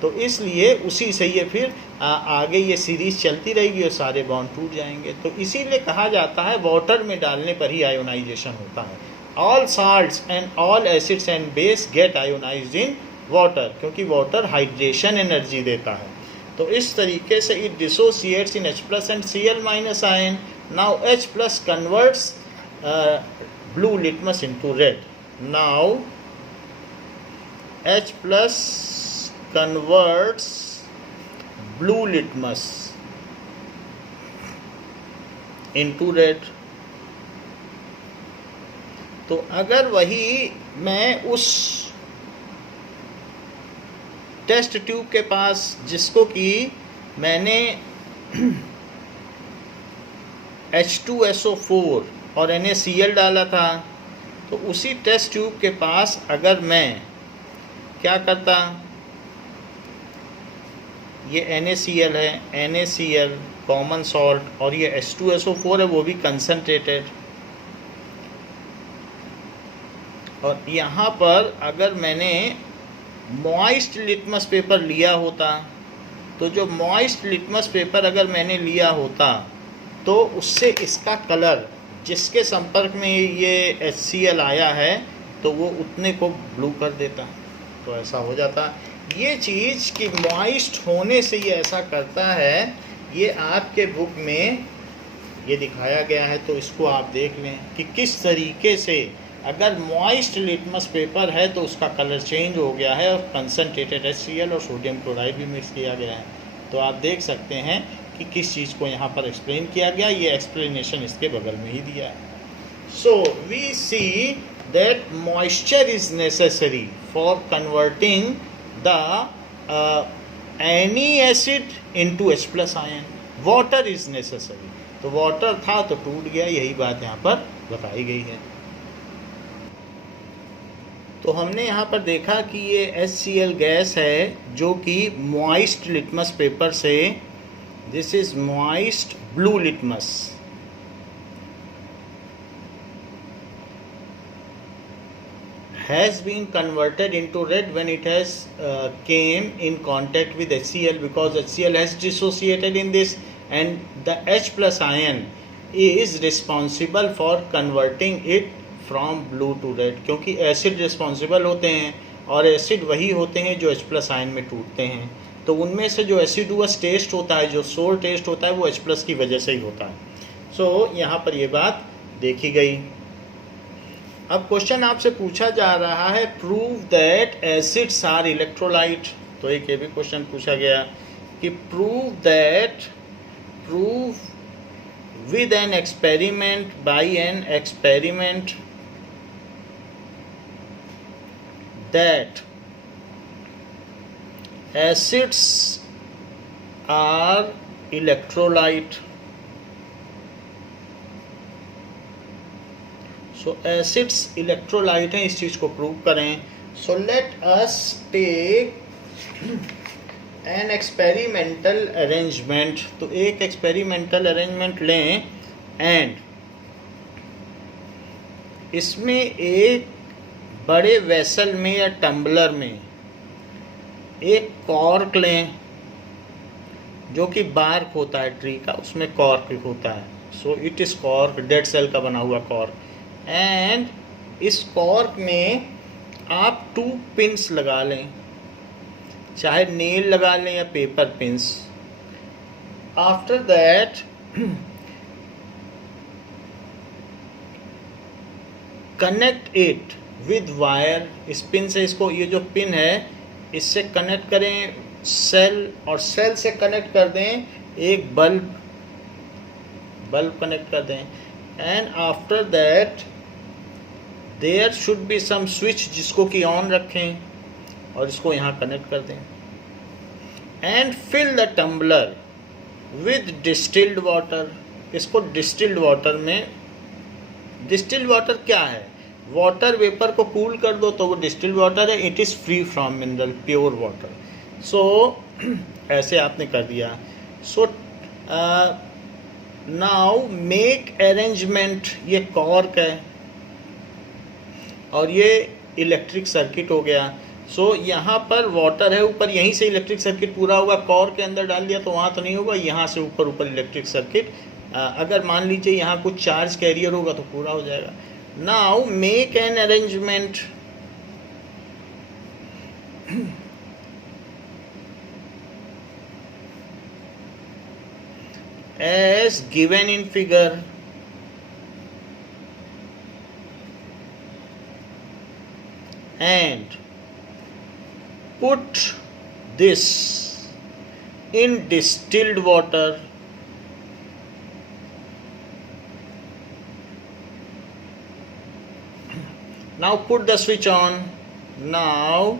तो इसलिए उसी से ये फिर आगे ये सीरीज चलती रहेगी और सारे बॉन्ड टूट जाएंगे। तो इसीलिए कहा जाता है वाटर में डालने पर ही आयोनाइजेशन होता है। All salts and all acids and base get ionized in water, क्योंकि वाटर हाइड्रेशन एनर्जी देता है। तो इस तरीके से it dissociates in H+ and Cl- ion. Now H+ converts blue litmus into red. Now H+ converts blue litmus into red. तो अगर वही मैं उस टेस्ट ट्यूब के पास जिसको कि मैंने H2SO4 और NaCl डाला था, तो उसी टेस्ट ट्यूब के पास अगर मैं क्या करता, ये NaCl है, NaCl कॉमन सॉल्ट, और ये H2SO4 है वो भी कंसनट्रेटेड, और यहाँ पर अगर मैंने मॉइस्ट लिटमस पेपर लिया होता, तो जो मॉइस्ट लिटमस पेपर अगर मैंने लिया होता तो उससे इसका कलर जिसके संपर्क में ये HCl आया है तो वो उतने को ब्लू कर देता। तो ऐसा हो जाता। ये चीज़ कि मॉइस्ट होने से ये ऐसा करता है, ये आपके बुक में ये दिखाया गया है, तो इसको आप देख लें कि किस तरीके से अगर मॉइस्ट लिटमस पेपर है तो उसका कलर चेंज हो गया है और कंसनट्रेटेड HCl और सोडियम क्लोराइड भी मिक्स किया गया है। तो आप देख सकते हैं कि किस चीज़ को यहाँ पर एक्सप्लेन किया गया, ये एक्सप्लेनेशन इसके बगल में ही दिया है। So we see that moisture is necessary for converting the any acid into H+ ion. Water is necessary, तो वाटर था तो टूट गया, यही बात यहाँ पर बताई गई है। तो हमने यहाँ पर देखा कि ये HCl गैस है जो कि मॉइस्ट लिटमस पेपर से, this is moist blue litmus, has been converted into red when it has came in contact with HCl, because HCl has dissociated in this, and the H+ ion is responsible for converting it from blue to red, क्योंकि acid responsible होते हैं और acid वही होते हैं जो H+ ion में टूटते हैं। तो उनमें से जो एसिडुअस टेस्ट होता है, जो सोर टेस्ट होता है, वो H+ की वजह से ही होता है। सो यहाँ पर ये बात देखी गई। अब क्वेश्चन आपसे पूछा जा रहा है, prove that acids are electrolyte. तो एक ये भी क्वेश्चन पूछा गया कि prove with an experiment, by an experiment, that acids are electrolyte. So acids electrolyte हैं, इस चीज़ को प्रूव करें। So let us take an experimental arrangement. तो एक एक्सपेरिमेंटल अरेंजमेंट लें एंड इसमें एक बड़े वेसल में या टम्बलर में एक कॉर्क लें, जो कि बार्क होता है ट्री का, उसमें कॉर्क होता है। So it is cork, dead cell का बना हुआ कॉर्क। एंड इस कॉर्क में आप 2 पिंस लगा लें, चाहे नेल लगा लें या paper pins. After that connect it with wire. इस पिन से इसको, ये जो पिन है इससे कनेक्ट करें सेल, और सेल से कनेक्ट कर दें एक बल्ब कनेक्ट कर दें। And after that there should be some switch जिसको कि ऑन रखें, और इसको यहाँ कनेक्ट कर दें। And fill the tumbler with distilled water. इसको डिस्टिल्ड वाटर में, डिस्टिल्ड वाटर क्या है, वाटर वेपर को कूल कर दो तो वो डिस्टिल्ड वाटर है, it is free from mineral, pure water. So ऐसे आपने कर दिया। सो नाउ मेक अरेंजमेंट, ये कॉर्क है और ये इलेक्ट्रिक सर्किट हो गया। सो यहाँ पर वाटर है ऊपर, यहीं से इलेक्ट्रिक सर्किट पूरा होगा, कॉर्क के अंदर डाल दिया तो वहाँ तो नहीं होगा, यहाँ से ऊपर ऊपर इलेक्ट्रिक सर्किट। अगर मान लीजिए यहाँ कुछ चार्ज कैरियर होगा तो पूरा हो जाएगा। Now make an arrangement, as given in figure, and put this in distilled water now put the switch on, now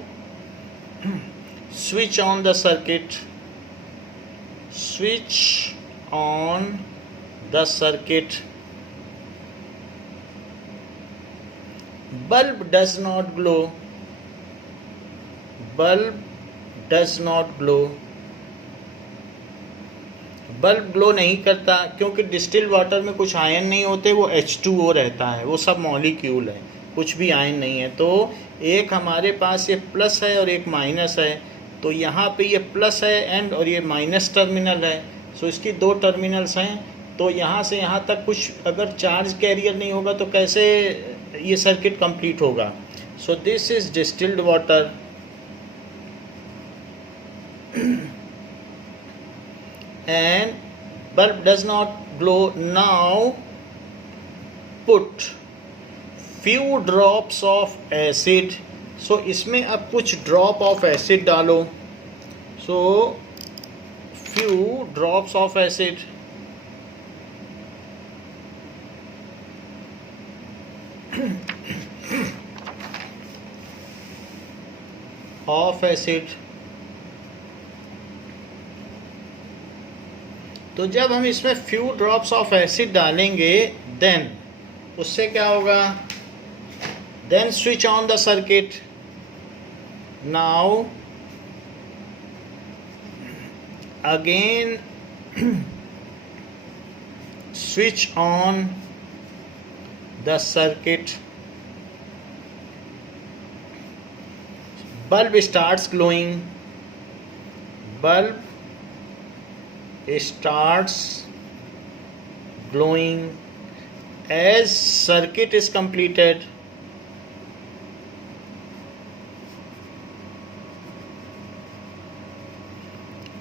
switch on the circuit, switch on the circuit, bulb does not glow, bulb does not glow, bulb glow नहीं करता क्योंकि distilled water में कुछ ion नहीं होते, वो H2O रहता है, वो सब मॉलिक्यूल है, कुछ भी आयन नहीं है। तो एक हमारे पास ये प्लस है और एक माइनस है, तो यहाँ पे ये प्लस है एंड और ये माइनस टर्मिनल है। सो इसकी दो टर्मिनल्स हैं, तो यहाँ से यहाँ तक कुछ अगर चार्ज कैरियर नहीं होगा तो कैसे ये सर्किट कंप्लीट होगा। सो this is distilled water and bulb does not glow. Now put few drops of acid. So इसमें अब कुछ drop of acid डालो. So few drops of acid. of acid. तो जब हम इसमें फ्यू ड्रॉप्स ऑफ एसिड डालेंगे देन उससे क्या होगा, then switch on the circuit. Now again switch on the circuit, bulb starts glowing, bulb starts glowing as circuit is completed.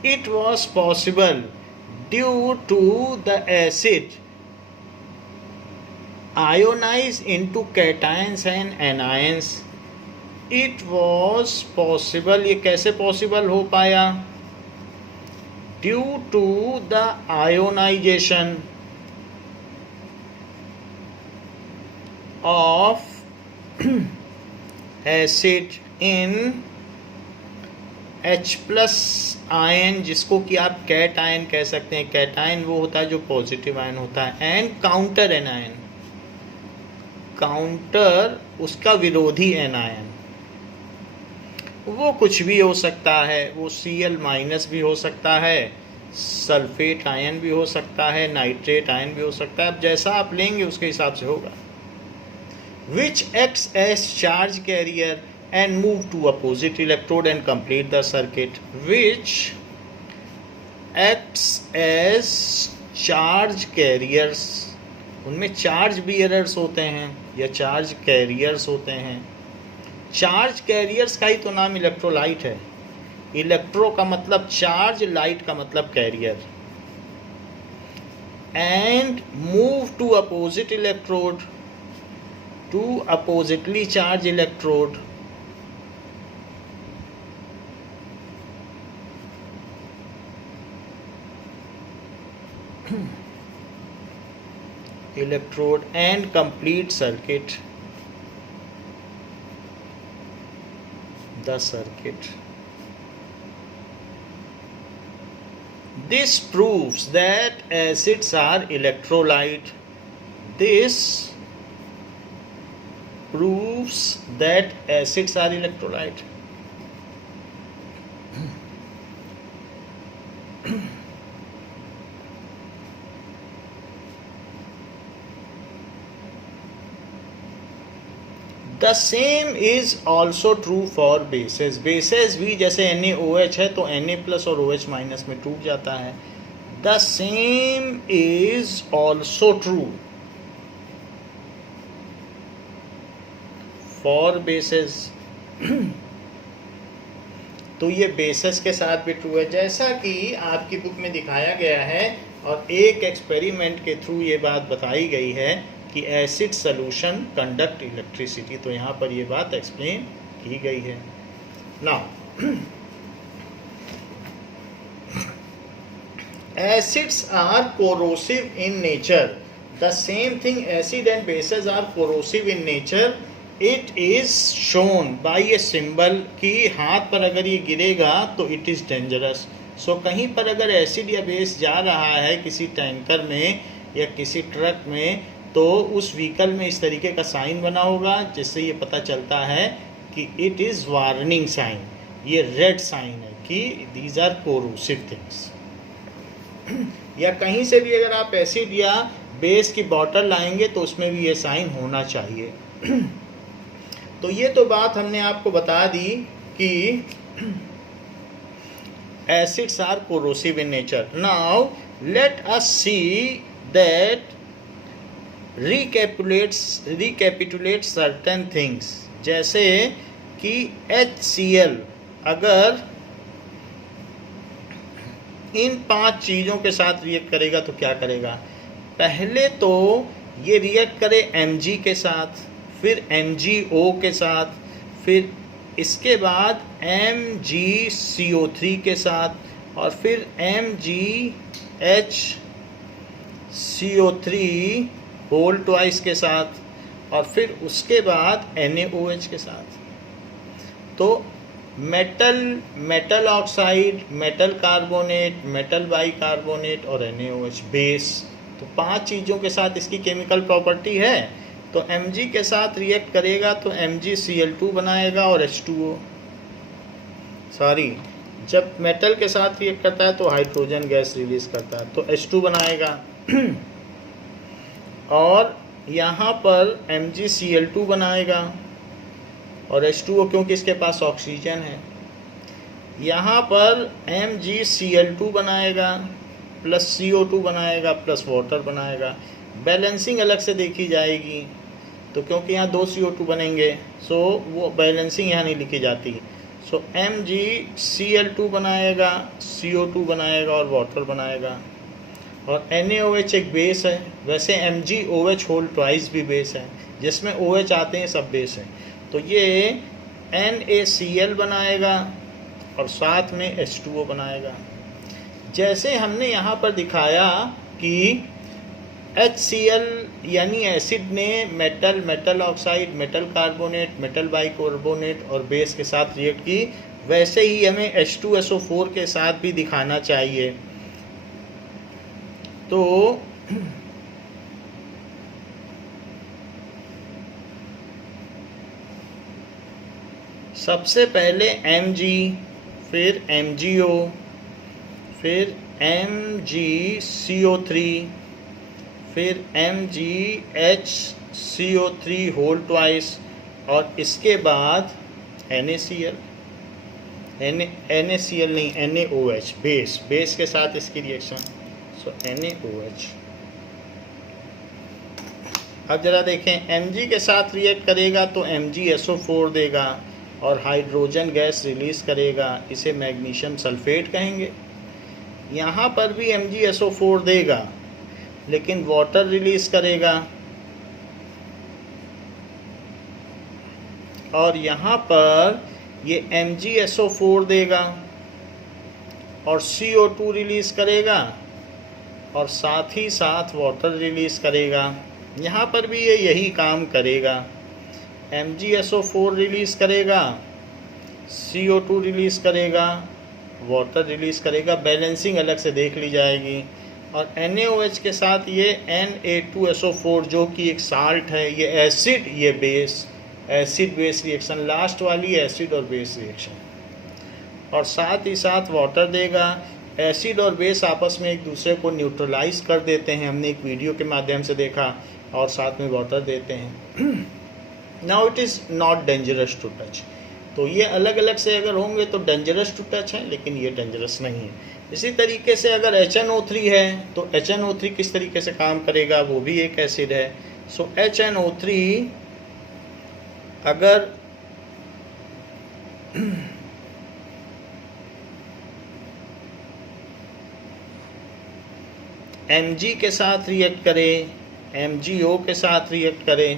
It was possible due to the acid ionize into cations and anions. It was possible, ये कैसे possible हो पाया, due to the ionization of acid in H plus ion, जिसको कि आप cat ion कह सकते हैं। कैट आयन वो होता है जो पॉजिटिव आयन होता है, एंड काउंटर एनायन, काउंटर उसका विरोधी एनायन, वो कुछ भी हो सकता है, वो Cl माइनस भी हो सकता है, सल्फेट आयन भी हो सकता है, नाइट्रेट आयन भी हो सकता है। अब जैसा आप लेंगे उसके हिसाब से होगा। Which acts as charge carrier and move to opposite electrode and complete the circuit. Which acts as charge carriers, उनमें चार्ज बियरर्स होते हैं या चार्ज कैरियर्स होते हैं। चार्ज कैरियर्स का ही तो नाम इलेक्ट्रोलाइट है। इलेक्ट्रो का मतलब चार्ज, लाइट का मतलब carrier. And move to opposite electrode, to oppositely charged electrode. Electrode and complete circuit, the circuit This proves that acids are electrolyte. This proves that acids are electrolyte. The same is also true for bases. Bases भी जैसे NaOH है तो Na plus और OH minus में टूट जाता है. The same is also true for bases. तो ये बेसिस के साथ भी ट्रू है, जैसा कि आपकी बुक में दिखाया गया है और एक एक्सपेरिमेंट के थ्रू ये बात बताई गई है कि एसिड सॉल्यूशन कंडक्ट इलेक्ट्रिसिटी. तो यहाँ पर ये बात एक्सप्लेन की गई है. Now acids are corrosive in nature. The same thing, acid and bases are corrosive in nature. It is shown by a symbol कि हाथ पर अगर ये गिरेगा तो इट इज़ डेंजरस. सो कहीं पर अगर एसिड या बेस जा रहा है किसी टैंकर में या किसी ट्रक में, तो उस व्हीकल में इस तरीके का साइन बना होगा जिससे ये पता चलता है कि इट इज़ वार्निंग साइन. ये रेड साइन है कि दीज आर कोरोसिव थिंग्स. या कहीं से भी अगर आप एसिड या बेस की बॉटल लाएंगे तो उसमें भी ये साइन होना चाहिए. तो ये तो बात हमने आपको बता दी कि acids are corrosive in nature. Now let us see that recapitulate certain things. जैसे कि HCl अगर इन 5 चीज़ों के साथ रिएक्ट करेगा तो क्या करेगा. पहले तो ये रिएक्ट करे Mg के साथ, फिर MgO के साथ, फिर इसके बाद MgCO3 के साथ, और फिर MgHCO3 होल ट्वाइस के साथ, और फिर उसके बाद NaOH के साथ. तो metal oxide, metal carbonate, metal bicarbonate और NaOH बेस. तो 5 चीज़ों के साथ इसकी केमिकल प्रॉपर्टी है. तो Mg के साथ रिएक्ट करेगा तो MgCl2 बनाएगा और H2O. जब मेटल के साथ रिएक्ट करता है तो हाइड्रोजन गैस रिलीज करता है तो H2 बनाएगा. और यहाँ पर MgCl2 बनाएगा और H2O, क्योंकि इसके पास ऑक्सीजन है. यहाँ पर MgCl2 बनाएगा प्लस CO2 बनाएगा प्लस वाटर बनाएगा. बैलेंसिंग अलग से देखी जाएगी तो क्योंकि यहाँ 2 CO2 बनेंगे, सो वो बैलेंसिंग यहाँ नहीं लिखी जाती. सो MgCl2 बनाएगा, CO2 बनाएगा और वाटर बनाएगा. और NaOH एक बेस है. वैसे MgOH होल ट्वाइस भी बेस है, जिसमें OH आते हैं सब बेस हैं. तो ये NaCl बनाएगा और साथ में H2O बनाएगा. जैसे हमने यहाँ पर दिखाया कि HCl यानी एसिड ने metal oxide, metal carbonate, metal bicarbonate और बेस के साथ रिएक्ट की, वैसे ही हमें H2SO4 के साथ भी दिखाना चाहिए. तो सबसे पहले Mg, फिर MgO, फिर MgCO3, फिर MgHCO3 होल ट्वाइस, और इसके बाद NaCl नहीं NaOH बेस के साथ इसकी रिएक्शन. सो NaOH. अब जरा देखें, Mg के साथ रिएक्ट करेगा तो MgSO4 देगा और हाइड्रोजन गैस रिलीज करेगा. इसे मैग्नीशियम सल्फेट कहेंगे. यहाँ पर भी MgSO4 देगा लेकिन वाटर रिलीज करेगा. और यहाँ पर ये MgSO4 देगा और CO2 रिलीज करेगा और साथ ही साथ वाटर रिलीज करेगा. यहाँ पर भी ये यही काम करेगा. MgSO4 रिलीज करेगा, CO2 रिलीज करेगा वाटर रिलीज़ करेगा, बैलेंसिंग अलग से देख ली जाएगी। और NaOH के साथ ये Na2SO4 जो कि एक साल्ट है, ये एसिड, ये base, acid base reaction, last वाली एसिड और बेस रिएक्शन। और साथ ही साथ वाटर देगा। एसिड और बेस आपस में एक दूसरे को न्यूट्रलाइज कर देते हैं, हमने एक वीडियो के माध्यम से देखा, और साथ में वाटर देते हैं। Now it is not dangerous to touch. तो ये अलग अलग से अगर होंगे तो डेंजरस टू टच है, लेकिन ये डेंजरस नहीं है। इसी तरीके से अगर HNO3 है तो HNO3 किस तरीके से काम करेगा, वो भी एक एसिड है। सो HNO3 अगर Mg के साथ रिएक्ट करे, MgO के साथ रिएक्ट करे,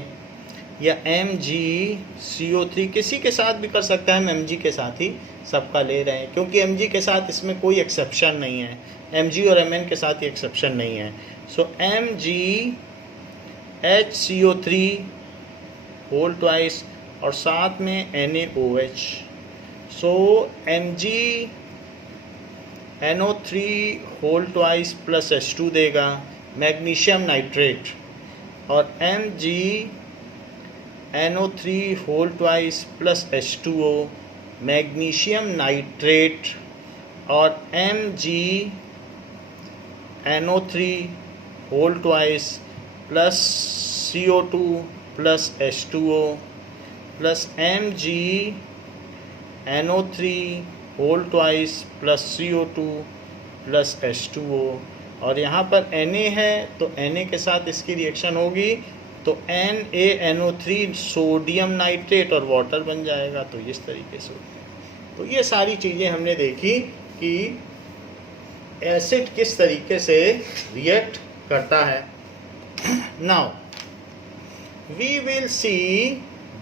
या MgCO3 किसी के साथ भी कर सकता है, हम Mg के साथ ही सबका ले रहे हैं, क्योंकि Mg के साथ इसमें कोई एक्सेप्शन नहीं है, Mg और Mn के साथ ये एक्सेप्शन नहीं है। सो MgHCO3 होल ट्वाइस और साथ में NaOH। So MgNO3 whole twice plus H2 देगा, मैग्नीशियम नाइट्रेट, और MgNO3 whole twice plus H2O, magnesium nitrate, और MgNO3 whole twice plus CO2 plus H2O plus MgNO3 whole twice plus CO2 plus H2O। और यहाँ पर Na है तो Na के साथ इसकी रिएक्शन होगी तो NaNO3 सोडियम नाइट्रेट और वाटर बन जाएगा। तो इस तरीके से होता है। तो ये सारी चीज़ें हमने देखी कि एसिड किस तरीके से रिएक्ट करता है। Now we will see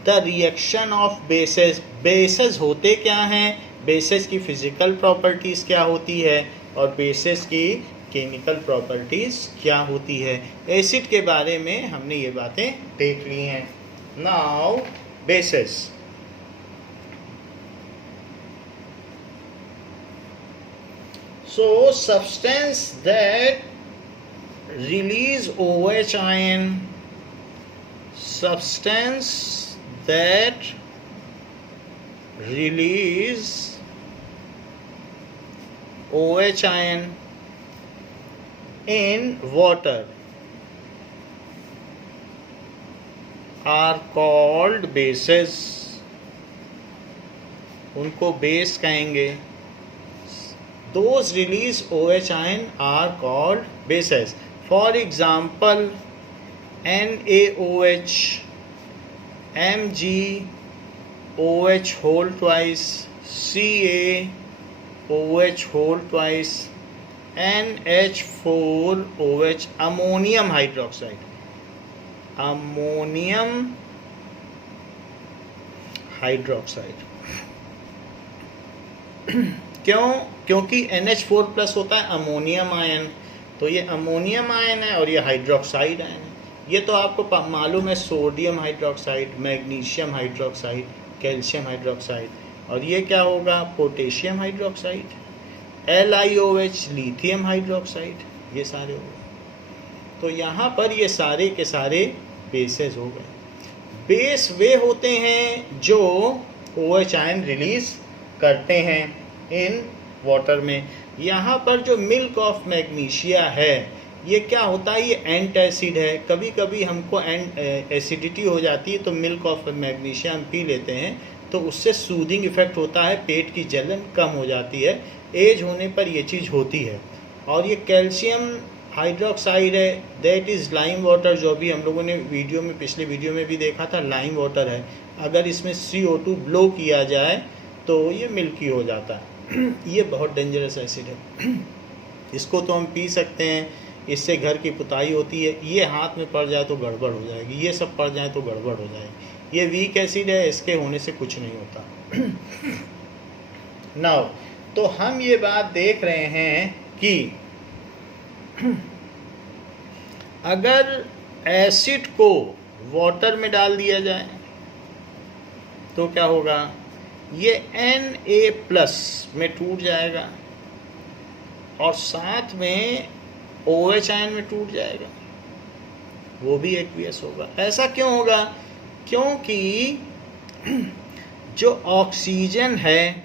the reaction of bases. Bases होते क्या हैं, बेसेस की फिजिकल प्रॉपर्टीज़ क्या होती है, और बेसेस की केमिकल प्रॉपर्टीज़ क्या होती है। एसिड के बारे में हमने ये बातें देख ली हैं। Now bases. So substance that release OH ion, substance that release OH ion in water are called bases। उनको बेस कहेंगे। Those release OH ion are called bases. For example, NaOH, MgOH whole twice, CaOH whole twice, NH4OH, ammonium hydroxide, ammonium hydroxide। क्यों? क्योंकि NH4 plus होता है ammonium ion, तो ये ammonium ion है और ये हाइड्रोक्साइड आयन है। ये तो आपको मालूम है, sodium hydroxide, magnesium hydroxide, calcium hydroxide, और ये क्या होगा, potassium hydroxide, LiOH, lithium hydroxide, ये सारे हो गए। तो यहाँ पर ये सारे के सारे बेसेस हो गए। बेस वे होते हैं जो OH आयन रिलीज करते हैं इन वाटर में। यहाँ पर जो मिल्क ऑफ मैग्नीशिया है, ये क्या होता है, ये एंट एसिड है। कभी कभी हमको एसिडिटी हो जाती है तो मिल्क ऑफ मैग्नीशिया हम पी लेते हैं, तो उससे सूदिंग इफेक्ट होता है, पेट की जलन कम हो जाती है। एज होने पर ये चीज़ होती है। और ये कैल्शियम हाइड्रोक्साइड है, दैट इज़ लाइम वाटर, जो भी हम लोगों ने वीडियो में, पिछले वीडियो में भी देखा था, लाइम वाटर है। अगर इसमें CO2 ब्लो किया जाए तो ये मिल्की हो जाता है। ये बहुत डेंजरस एसिड है। इसको तो हम पी सकते हैं, इससे घर की पुताई होती है। ये हाथ में पड़ जाए तो गड़बड़ हो जाएगी, ये सब पड़ जाए तो गड़बड़ हो जाएगी। ये वीक एसिड है, इसके होने से कुछ नहीं होता। नाउ तो हम ये बात देख रहे हैं कि अगर एसिड को वाटर में डाल दिया जाए तो क्या होगा, ये Na+ में टूट जाएगा और साथ में OH आयन में टूट जाएगा, वो भी एक्वियस होगा। ऐसा क्यों होगा? क्योंकि जो ऑक्सीजन है,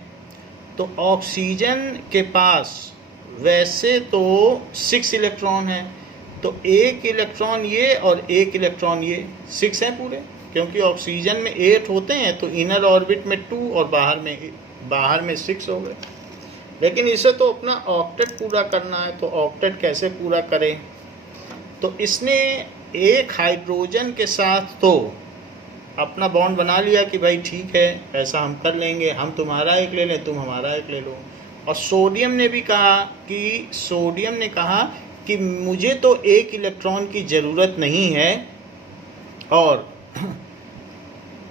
तो ऑक्सीजन के पास वैसे तो 6 इलेक्ट्रॉन है, तो एक इलेक्ट्रॉन ये और एक इलेक्ट्रॉन ये, 6 है पूरे, क्योंकि ऑक्सीजन में 8 होते हैं, तो इनर ऑर्बिट में 2 और बाहर में 6 हो गए। लेकिन इसे तो अपना ऑक्टेट पूरा करना है, तो ऑक्टेट कैसे पूरा करें? तो इसने एक हाइड्रोजन के साथ तो अपना बॉन्ड बना लिया कि भाई ठीक है, ऐसा हम कर लेंगे, हम तुम्हारा एक ले लें, तुम हमारा एक ले लो। और सोडियम ने भी कहा कि मुझे तो एक इलेक्ट्रॉन की ज़रूरत नहीं है, और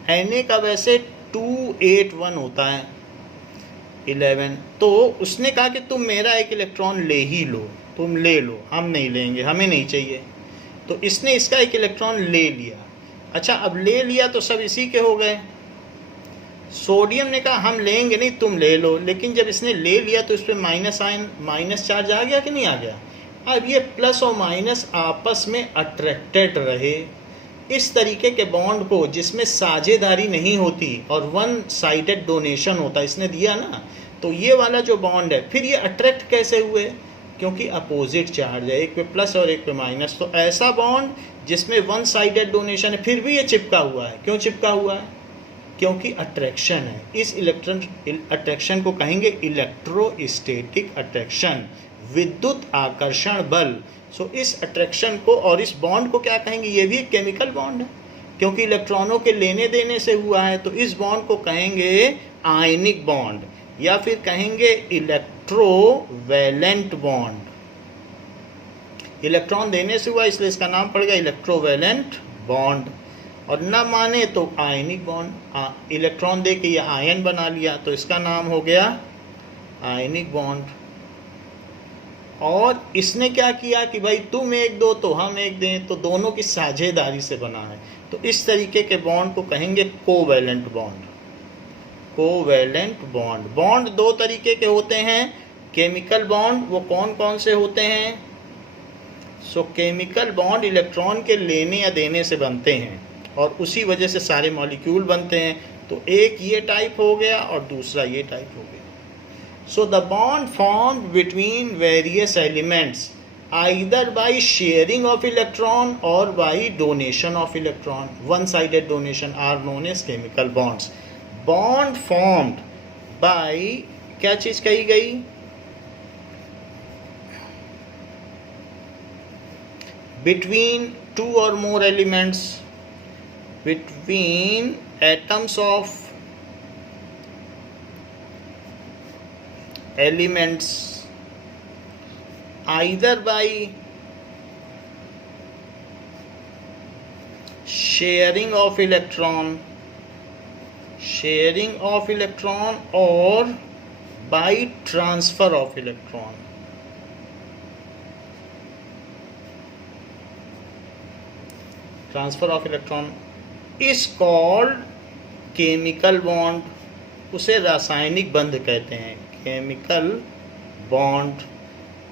Na का वैसे 281 होता है 11, तो उसने कहा कि तुम मेरा एक इलेक्ट्रॉन ले ही लो, तुम ले लो, हम नहीं लेंगे, हमें नहीं चाहिए। तो इसने इसका एक इलेक्ट्रॉन ले लिया। अच्छा, अब ले लिया तो सब इसी के हो गए। सोडियम ने कहा हम लेंगे नहीं, तुम ले लो, लेकिन जब इसने ले लिया तो इस पर माइनस चार्ज आ गया कि नहीं आ गया? अब ये प्लस और माइनस आपस में अट्रैक्टेड रहे। इस तरीके के बॉन्ड को जिसमें साझेदारी नहीं होती और वन साइडेड डोनेशन होता, इसने दिया ना, तो ये वाला जो बॉन्ड है, फिर ये अट्रैक्ट कैसे हुए? क्योंकि अपोजिट चार्ज है, एक पे प्लस और एक पे माइनस। तो ऐसा बॉन्ड जिसमें वन साइडेड डोनेशन है, फिर भी ये चिपका हुआ है। क्यों चिपका हुआ है? क्योंकि अट्रैक्शन है। इस इलेक्ट्रॉन अट्रैक्शन को कहेंगे इलेक्ट्रोस्टैटिक अट्रैक्शन, विद्युत आकर्षण बल। सो इस अट्रैक्शन को और इस बॉन्ड को क्या कहेंगे? ये भी एक केमिकल बॉन्ड है, क्योंकि इलेक्ट्रॉनों के लेने देने से हुआ है। तो इस बॉन्ड को कहेंगे आयनिक बॉन्ड, या फिर कहेंगे इलेक्ट्रोवैलेंट बॉन्ड। इलेक्ट्रॉन देने से हुआ, इसलिए इसका नाम पड़ गया इलेक्ट्रोवैलेंट बॉन्ड। और न माने तो आयनिक बॉन्ड, इलेक्ट्रॉन दे के ये आयन बना लिया, तो इसका नाम हो गया आयनिक बॉन्ड। और इसने क्या किया कि भाई तुम एक दो तो हम एक दें, तो दोनों की साझेदारी से बना है। तो इस तरीके के बॉन्ड को कहेंगे covalent bond. Covalent bond, bond दो तरीके के होते हैं। केमिकल बॉन्ड, वो कौन कौन से होते हैं? सो केमिकल बॉन्ड इलेक्ट्रॉन के लेने या देने से बनते हैं, और उसी वजह से सारे मॉलिक्यूल बनते हैं। तो एक ये टाइप हो गया और दूसरा ये टाइप हो गया। So the bond formed between various elements either by sharing of electron or by donation of electron, one sided donation, are known as chemical bonds. Bond formed by, क्या चीज कही गई? Between two or more elements, between atoms of elements, either by sharing of electron or by transfer of electron. Transfer of electron is called chemical bond. उसे रासायनिक बंध कहते हैं, chemical bond.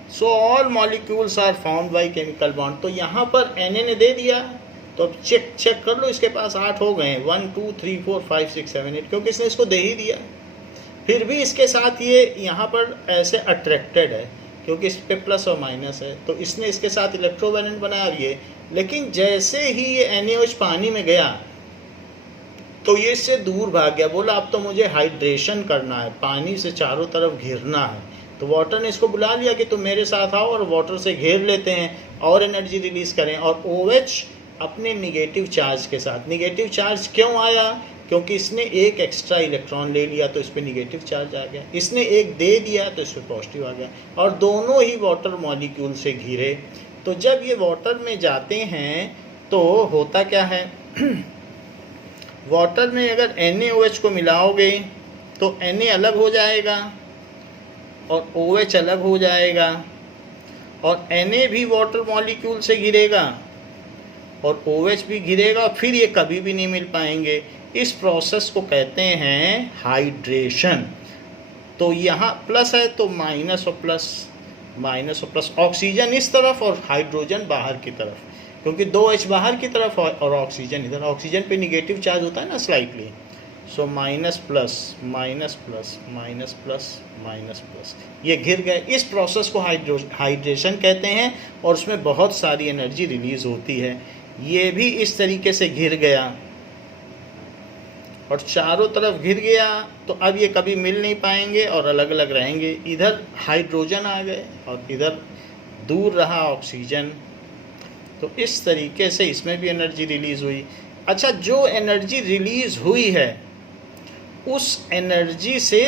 So all molecules are formed by chemical bond. तो यहाँ पर Na ने दे दिया, तो अब चेक कर लो, इसके पास 8 हो गए, 1 2 3 4 5 6 7 8, क्योंकि इसने इसको दे ही दिया। फिर भी इसके साथ ये यहाँ पर ऐसे अट्रैक्टेड है, क्योंकि इस पे प्लस और माइनस है, तो इसने इसके साथ इलेक्ट्रोवैलेंट बनाया ये। लेकिन जैसे ही ये NaOH पानी में गया, तो ये इससे दूर भाग गया, बोला अब तो मुझे हाइड्रेशन करना है, पानी से चारों तरफ घिरना है। तो वाटर ने इसको बुला लिया कि तुम मेरे साथ आओ और वाटर से घेर लेते हैं और एनर्जी रिलीज करें। और OH अपने निगेटिव चार्ज के साथ, निगेटिव चार्ज क्यों आया? क्योंकि इसने एक एक्स्ट्रा इलेक्ट्रॉन ले लिया, तो इस पर निगेटिव चार्ज आ गया। इसने एक दे दिया, तो इस पर पॉजिटिव आ गया, और दोनों ही वाटर मॉलिक्यूल से घिरे। तो जब ये वाटर में जाते हैं तो होता क्या है? वाटर में अगर NaOH को मिलाओगे तो Na अलग हो जाएगा और OH अलग हो जाएगा, और Na भी वाटर मॉलिक्यूल से घिरेगा और OH भी घिरेगा, फिर ये कभी भी नहीं मिल पाएंगे। इस प्रोसेस को कहते हैं हाइड्रेशन। तो यहाँ प्लस है तो माइनस और प्लस, ऑक्सीजन इस तरफ और हाइड्रोजन बाहर की तरफ, क्योंकि 2H बाहर की तरफ और ऑक्सीजन इधर। ऑक्सीजन पे निगेटिव चार्ज होता है ना slightly, so minus plus minus plus minus plus minus plus, ये घिर गए। इस प्रोसेस को हाइड्रेशन कहते हैं और उसमें बहुत सारी एनर्जी रिलीज होती है। ये भी इस तरीके से घिर गया और चारों तरफ घिर गया, तो अब ये कभी मिल नहीं पाएंगे और अलग अलग रहेंगे। इधर हाइड्रोजन आ गए और इधर दूर रहा ऑक्सीजन, तो इस तरीके से इसमें भी एनर्जी रिलीज हुई। अच्छा, जो एनर्जी रिलीज हुई है उस एनर्जी से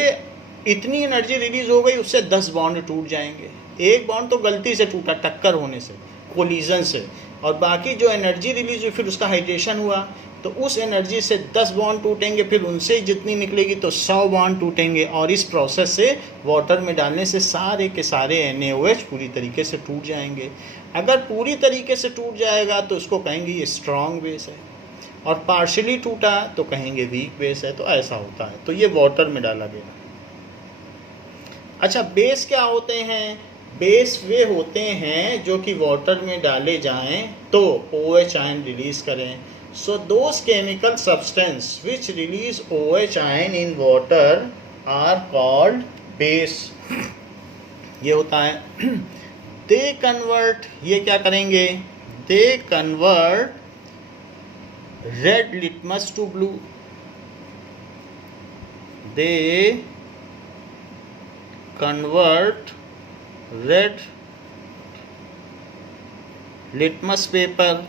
इतनी एनर्जी रिलीज हो गई, उससे 10 बॉन्ड टूट जाएंगे। एक बॉन्ड तो गलती से टूटा, टक्कर होने से, कोलिजन से, और बाकी जो एनर्जी रिलीज हुई फिर उसका हाइड्रेशन हुआ, तो उस एनर्जी से 10 बॉन्ड टूटेंगे, फिर उनसे जितनी निकलेगी तो 100 बॉन्ड टूटेंगे, और इस प्रोसेस से वाटर में डालने से सारे के सारे NaOH पूरी तरीके से टूट जाएंगे। अगर पूरी तरीके से टूट जाएगा तो उसको कहेंगे ये स्ट्रॉन्ग बेस है, और पार्शियली टूटा तो कहेंगे वीक बेस है। तो ऐसा होता है, तो ये वाटर में डाला गया। अच्छा, बेस क्या होते हैं? बेस वे होते हैं जो कि वाटर में डाले जाएं तो OH आयन रिलीज करें। So those chemical substance which release OH ion in water are called base. ये होता है। दे कन्वर्ट, ये क्या करेंगे? They convert red litmus to blue. They convert red litmus paper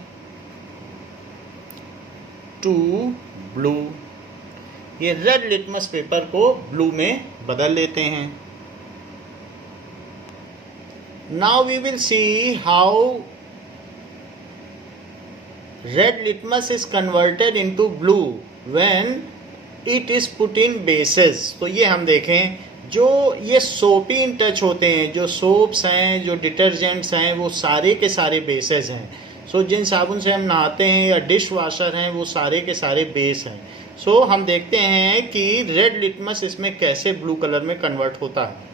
to blue. ये रेड लिटमस पेपर को blue में बदल लेते हैं। Now we will see how red litmus is converted into blue when it is put in bases. तो ये हम देखें, जो ये सोपी इन टच होते हैं, जो सोप्स हैं, जो डिटर्जेंट्स हैं, वो सारे के सारे बेसेस हैं। सो जिन साबुन से हम नहाते हैं या डिश वॉशर हैं, वो सारे के सारे बेस हैं। सो हम देखते हैं कि रेड लिटमस इसमें कैसे ब्लू कलर में कन्वर्ट होता है।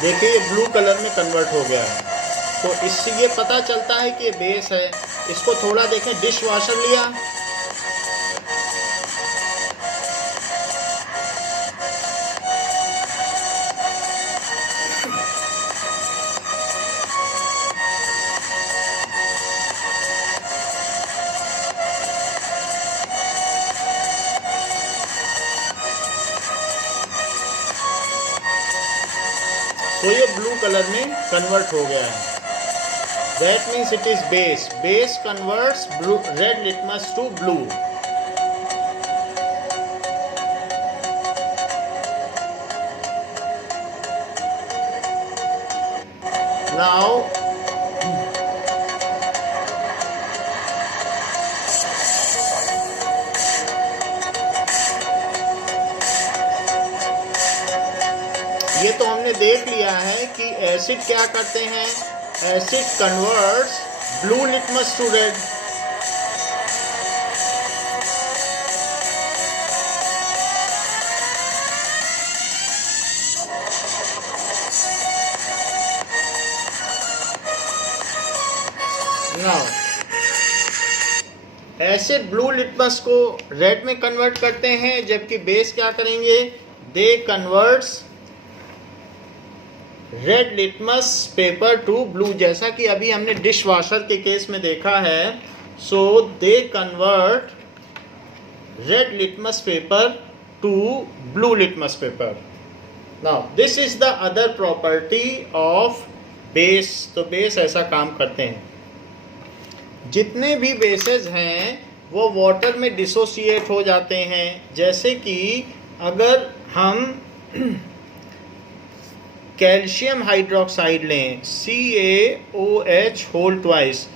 देखिए ये ब्लू कलर में कन्वर्ट हो गया है, तो इससे ये पता चलता है कि ये बेस है। इसको थोड़ा देखें, डिश वॉशर लिया, तो ये ब्लू कलर में कन्वर्ट हो गया है। That means it is base. Base converts blue red litmus to blue. Now ये तो हमने देख लिया है कि एसिड क्या करते हैं। Acid converts blue litmus to red. Now acid blue litmus को रेड में कन्वर्ट करते हैं, जबकि बेस क्या करेंगे? They converts red litmus paper to blue. जैसा कि अभी हमने डिश वॉशर के केस में देखा है। So they convert red litmus paper to blue litmus paper. Now this is the other property of base. तो बेस ऐसा काम करते हैं, जितने भी बेसेस हैं वो वाटर में डिसोसिएट हो जाते हैं। जैसे कि अगर हम कैल्शियम हाइड्रोक्साइड लें, CaOH whole twice,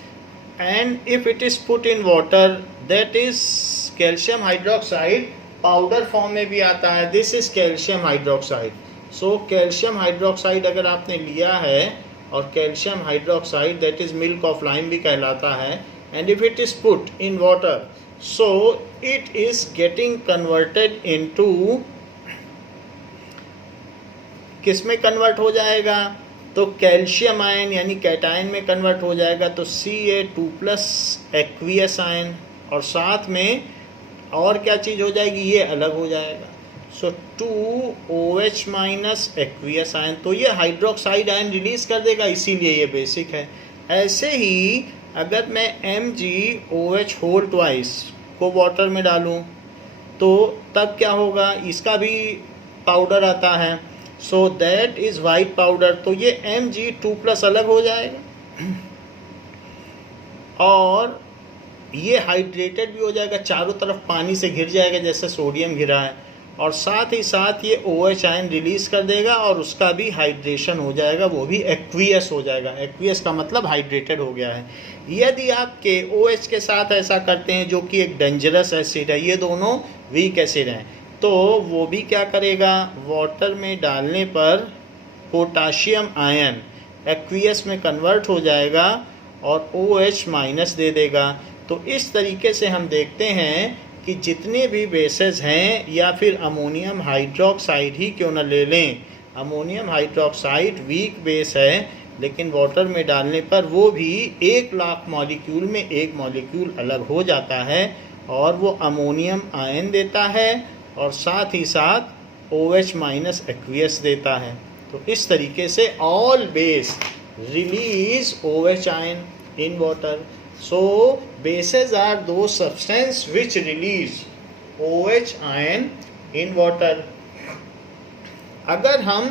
and if it is put in water, that is calcium hydroxide, powder form में भी आता है, this is calcium hydroxide. So calcium hydroxide अगर आपने लिया है, और calcium hydroxide that is milk of lime भी कहलाता है, and if it is put in water, so it is getting converted into, किस में कन्वर्ट हो जाएगा, तो कैल्शियम आयन यानी कैटायन में कन्वर्ट हो जाएगा. तो Ca2+ एक्वियस आयन, और साथ में और क्या चीज़ हो जाएगी, ये अलग हो जाएगा. सो 2OH- एक्वियस आयन, तो ये हाइड्रोक्साइड आयन रिलीज कर देगा, इसीलिए ये बेसिक है. ऐसे ही अगर मैं MgOH होल ट्वाइस को वाटर में डालूं, तो तब क्या होगा, इसका भी पाउडर आता है. So that is white powder. तो ये Mg2+ अलग हो जाएगा, और ये हाइड्रेटेड भी हो जाएगा, चारों तरफ पानी से घिर जाएगा जैसे सोडियम घिरा है, और साथ ही साथ ये OH आयन रिलीज कर देगा, और उसका भी हाइड्रेशन हो जाएगा, वो भी एक्वियस हो जाएगा. एक्वियस का मतलब हाइड्रेटेड हो गया है. यदि आप KOH के साथ ऐसा करते हैं, जो कि एक डेंजरस एसिड है, ये दोनों वीक एसिड हैं, तो वो भी क्या करेगा, वाटर में डालने पर पोटाशियम आयन एक्वियस में कन्वर्ट हो जाएगा और OH- दे देगा. तो इस तरीके से हम देखते हैं कि जितने भी बेसेस हैं, या फिर अमोनियम हाइड्रोक्साइड ही क्यों न ले लें, अमोनियम हाइड्रोक्साइड वीक बेस है, लेकिन वाटर में डालने पर वो भी 1,00,000 मॉलिक्यूल में एक मॉलिक्यूल अलग हो जाता है, और वो अमोनियम आयन देता है, और साथ ही साथ OH- एक्वियस देता है. तो इस तरीके से all base release OH ion in water. So bases are those substances which release OH ion in water. अगर हम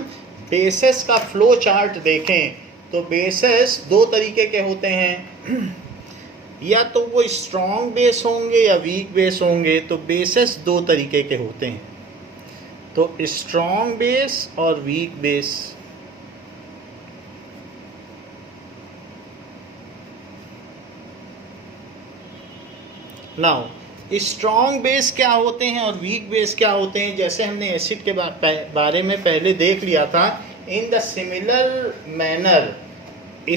बेसेस का फ्लो चार्ट देखें, तो बेसेस दो तरीके के होते हैं, या तो वो स्ट्रॉन्ग बेस होंगे या वीक बेस होंगे. तो बेसेस दो तरीके के होते हैं, तो स्ट्रॉन्ग बेस और week base. Now strong base क्या होते हैं और वीक बेस क्या होते हैं, जैसे हमने एसिड के बारे में पहले देख लिया था. In the similar manner,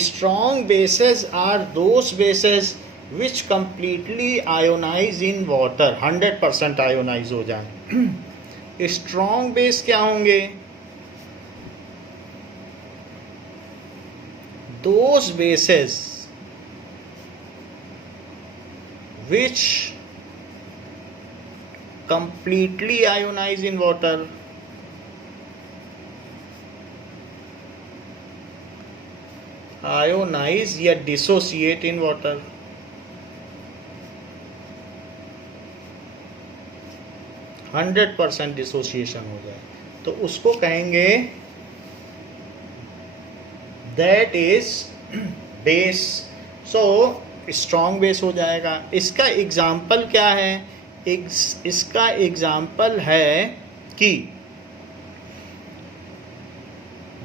strong bases are those bases which completely ionize in water, 100% ionize हो जाए. स्ट्रॉन्ग बेस क्या होंगे, those bases which completely ionize in water. Ionize या dissociate in water. %100% डिसोसिएशन हो जाए, तो उसको कहेंगे that is base. So strong base हो जाएगा. इसका एग्जाम्पल क्या है, इसका एग्जाम्पल है कि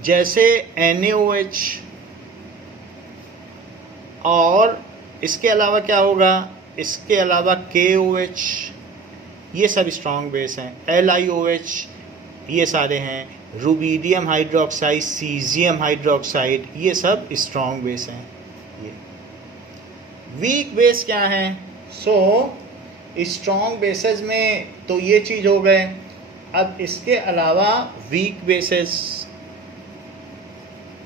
जैसे NaOH, और इसके अलावा क्या होगा, इसके अलावा KOH, ये सब स्ट्रॉन्ग बेस हैं. LiOH, ये सारे हैं. रुबीडियम हाइड्रोक्साइड, सीजियम हाइड्रोक्साइड, ये सब स्ट्रॉन्ग बेस हैं. ये वीक बेस क्या है, सो स्ट्रॉन्ग बेसेस में तो ये चीज़ हो गए. अब इसके अलावा वीक बेसेस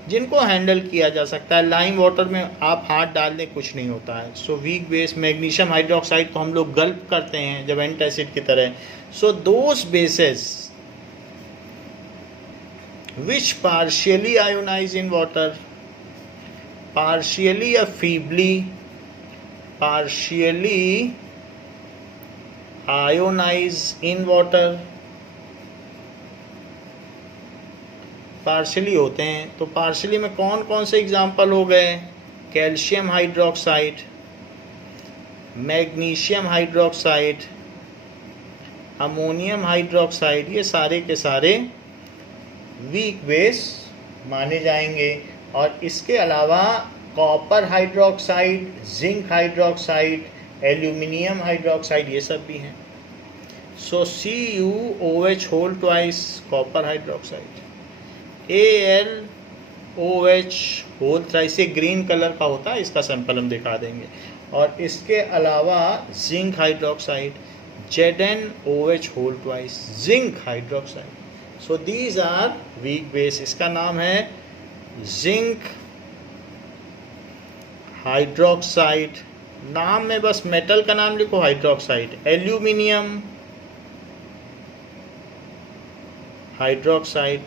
जिनको हैंडल किया जा सकता है, लाइम वाटर में आप हाथ डाल दें कुछ नहीं होता है. So weak base, magnesium hydroxide को हम लोग गल्प करते हैं जब एंटासिड की तरह. So those bases which partially ionize in water, partially या feebly, partially ionize in water, partially होते हैं. तो पार्शियली में कौन कौन से एग्जाम्पल हो गए, calcium hydroxide, magnesium hydroxide, ammonium hydroxide, ये सारे के सारे वीक बेस माने जाएंगे. और इसके अलावा copper hydroxide, zinc hydroxide, aluminium hydroxide, ये सब भी हैं। So CuOH whole twice copper hydroxide, AlOH whole thrice, ये ग्रीन कलर का होता है, इसका सैंपल हम दिखा देंगे। और इसके अलावा zinc hydroxide, ZnOH whole twice, zinc hydroxide. So these are weak base. इसका नाम है जिंक हाइड्रोक्साइड। नाम में बस मेटल का नाम लिखो hydroxide. Aluminium hydroxide,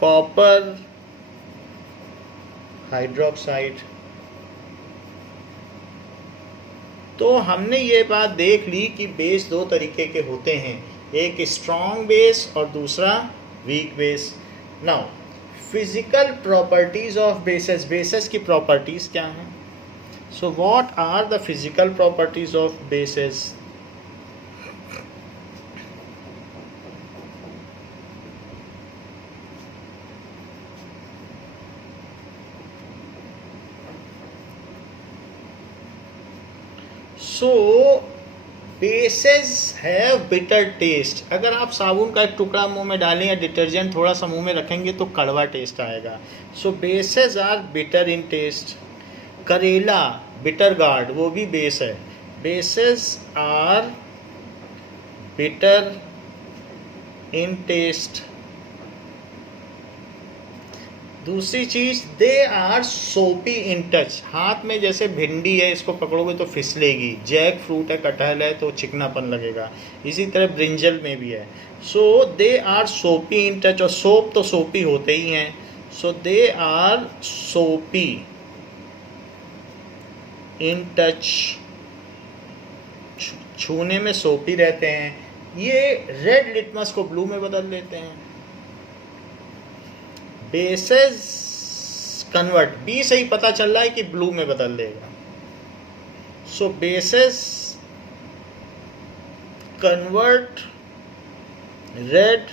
copper hydroxide. तो हमने ये बात देख ली कि बेस दो तरीके के होते हैं, एक स्ट्रॉन्ग बेस और दूसरा weak base. Now physical properties of bases, bases की प्रॉपर्टीज क्या हैं? So what are the physical properties of bases? So bases have bitter taste. अगर आप साबुन का एक टुकड़ा मुंह में डालें या डिटर्जेंट थोड़ा सा मुंह में रखेंगे तो कड़वा टेस्ट आएगा। So bases are bitter in taste. करेला बिटर गार्ड वो भी बेस है। Bases are bitter in taste. दूसरी चीज, दे आर सोपी इन टच। हाथ में जैसे भिंडी है, इसको पकड़ोगे तो फिसलेगी। जैक फ्रूट है, कटहल है, तो चिकनापन लगेगा। इसी तरह ब्रिंजल में भी है। सो दे आर सोपी इन टच। और सोप तो सोपी होते ही हैं। सो दे आर सोपी इन टच, छूने में सोपी रहते हैं। ये रेड लिटमस को ब्लू में बदल देते हैं। बेसेस कन्वर्ट, बी से ही पता चल रहा है कि ब्लू में बदल देगा। So bases convert red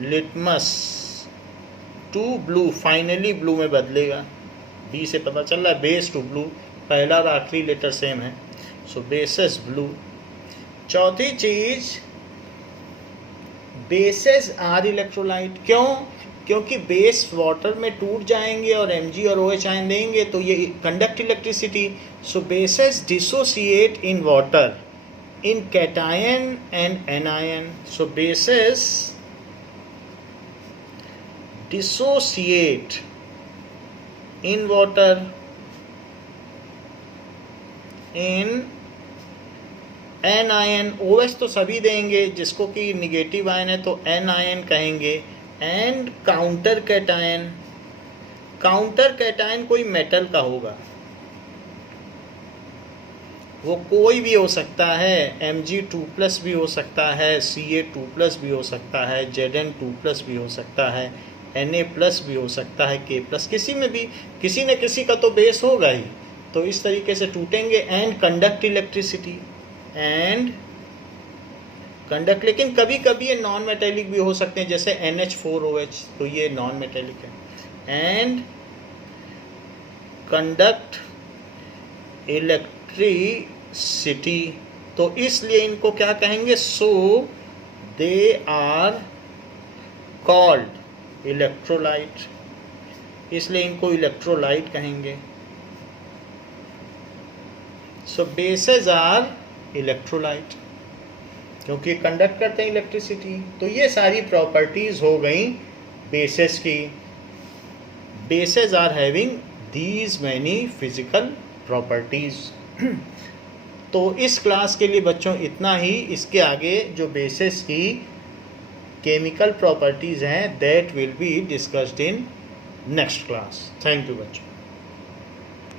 litmus to blue, finally blue में बदलेगा। बी से पता चल रहा है, बेस टू ब्लू, पहला और आखिरी लेटर सेम है। सो बेसेस ब्लू। चौथी चीज, बेसेस आर इलेक्ट्रोलाइट। क्यों? क्योंकि बेस वाटर में टूट जाएंगे और Mg और OH आयन देंगे तो ये conduct electricity. So bases dissociate in water in cation and anion. So bases dissociate in water in anion. OH तो सभी देंगे, जिसको कि निगेटिव आयन है तो एनायन कहेंगे। And counter cation, counter cation कोई मेटल का होगा, वो कोई भी हो सकता है। Mg2+ भी हो सकता है, Ca2+ भी हो सकता है, Zn2+ भी हो सकता है, Na+ भी हो सकता है, K+, किसी में भी किसी न किसी का तो बेस होगा ही। तो इस तरीके से टूटेंगे। And conduct electricity, and conduct, लेकिन कभी कभी ये नॉन मेटेलिक भी हो सकते हैं, जैसे NH4OH, तो ये नॉन मेटेलिक है। एंड कंडक्ट इलेक्ट्रिसिटी, तो इसलिए इनको क्या कहेंगे? सो दे आर कॉल्ड इलेक्ट्रोलाइट, इसलिए इनको इलेक्ट्रोलाइट कहेंगे। सो बेसेस आर इलेक्ट्रोलाइट, क्योंकि कंडक्ट करते हैं इलेक्ट्रिसिटी। तो ये सारी प्रॉपर्टीज हो गई बेसेस की। Bases are having these many physical properties. तो इस क्लास के लिए बच्चों इतना ही। इसके आगे जो बेसेस की केमिकल प्रॉपर्टीज हैं, that will be discussed in next class. Thank you बच्चों।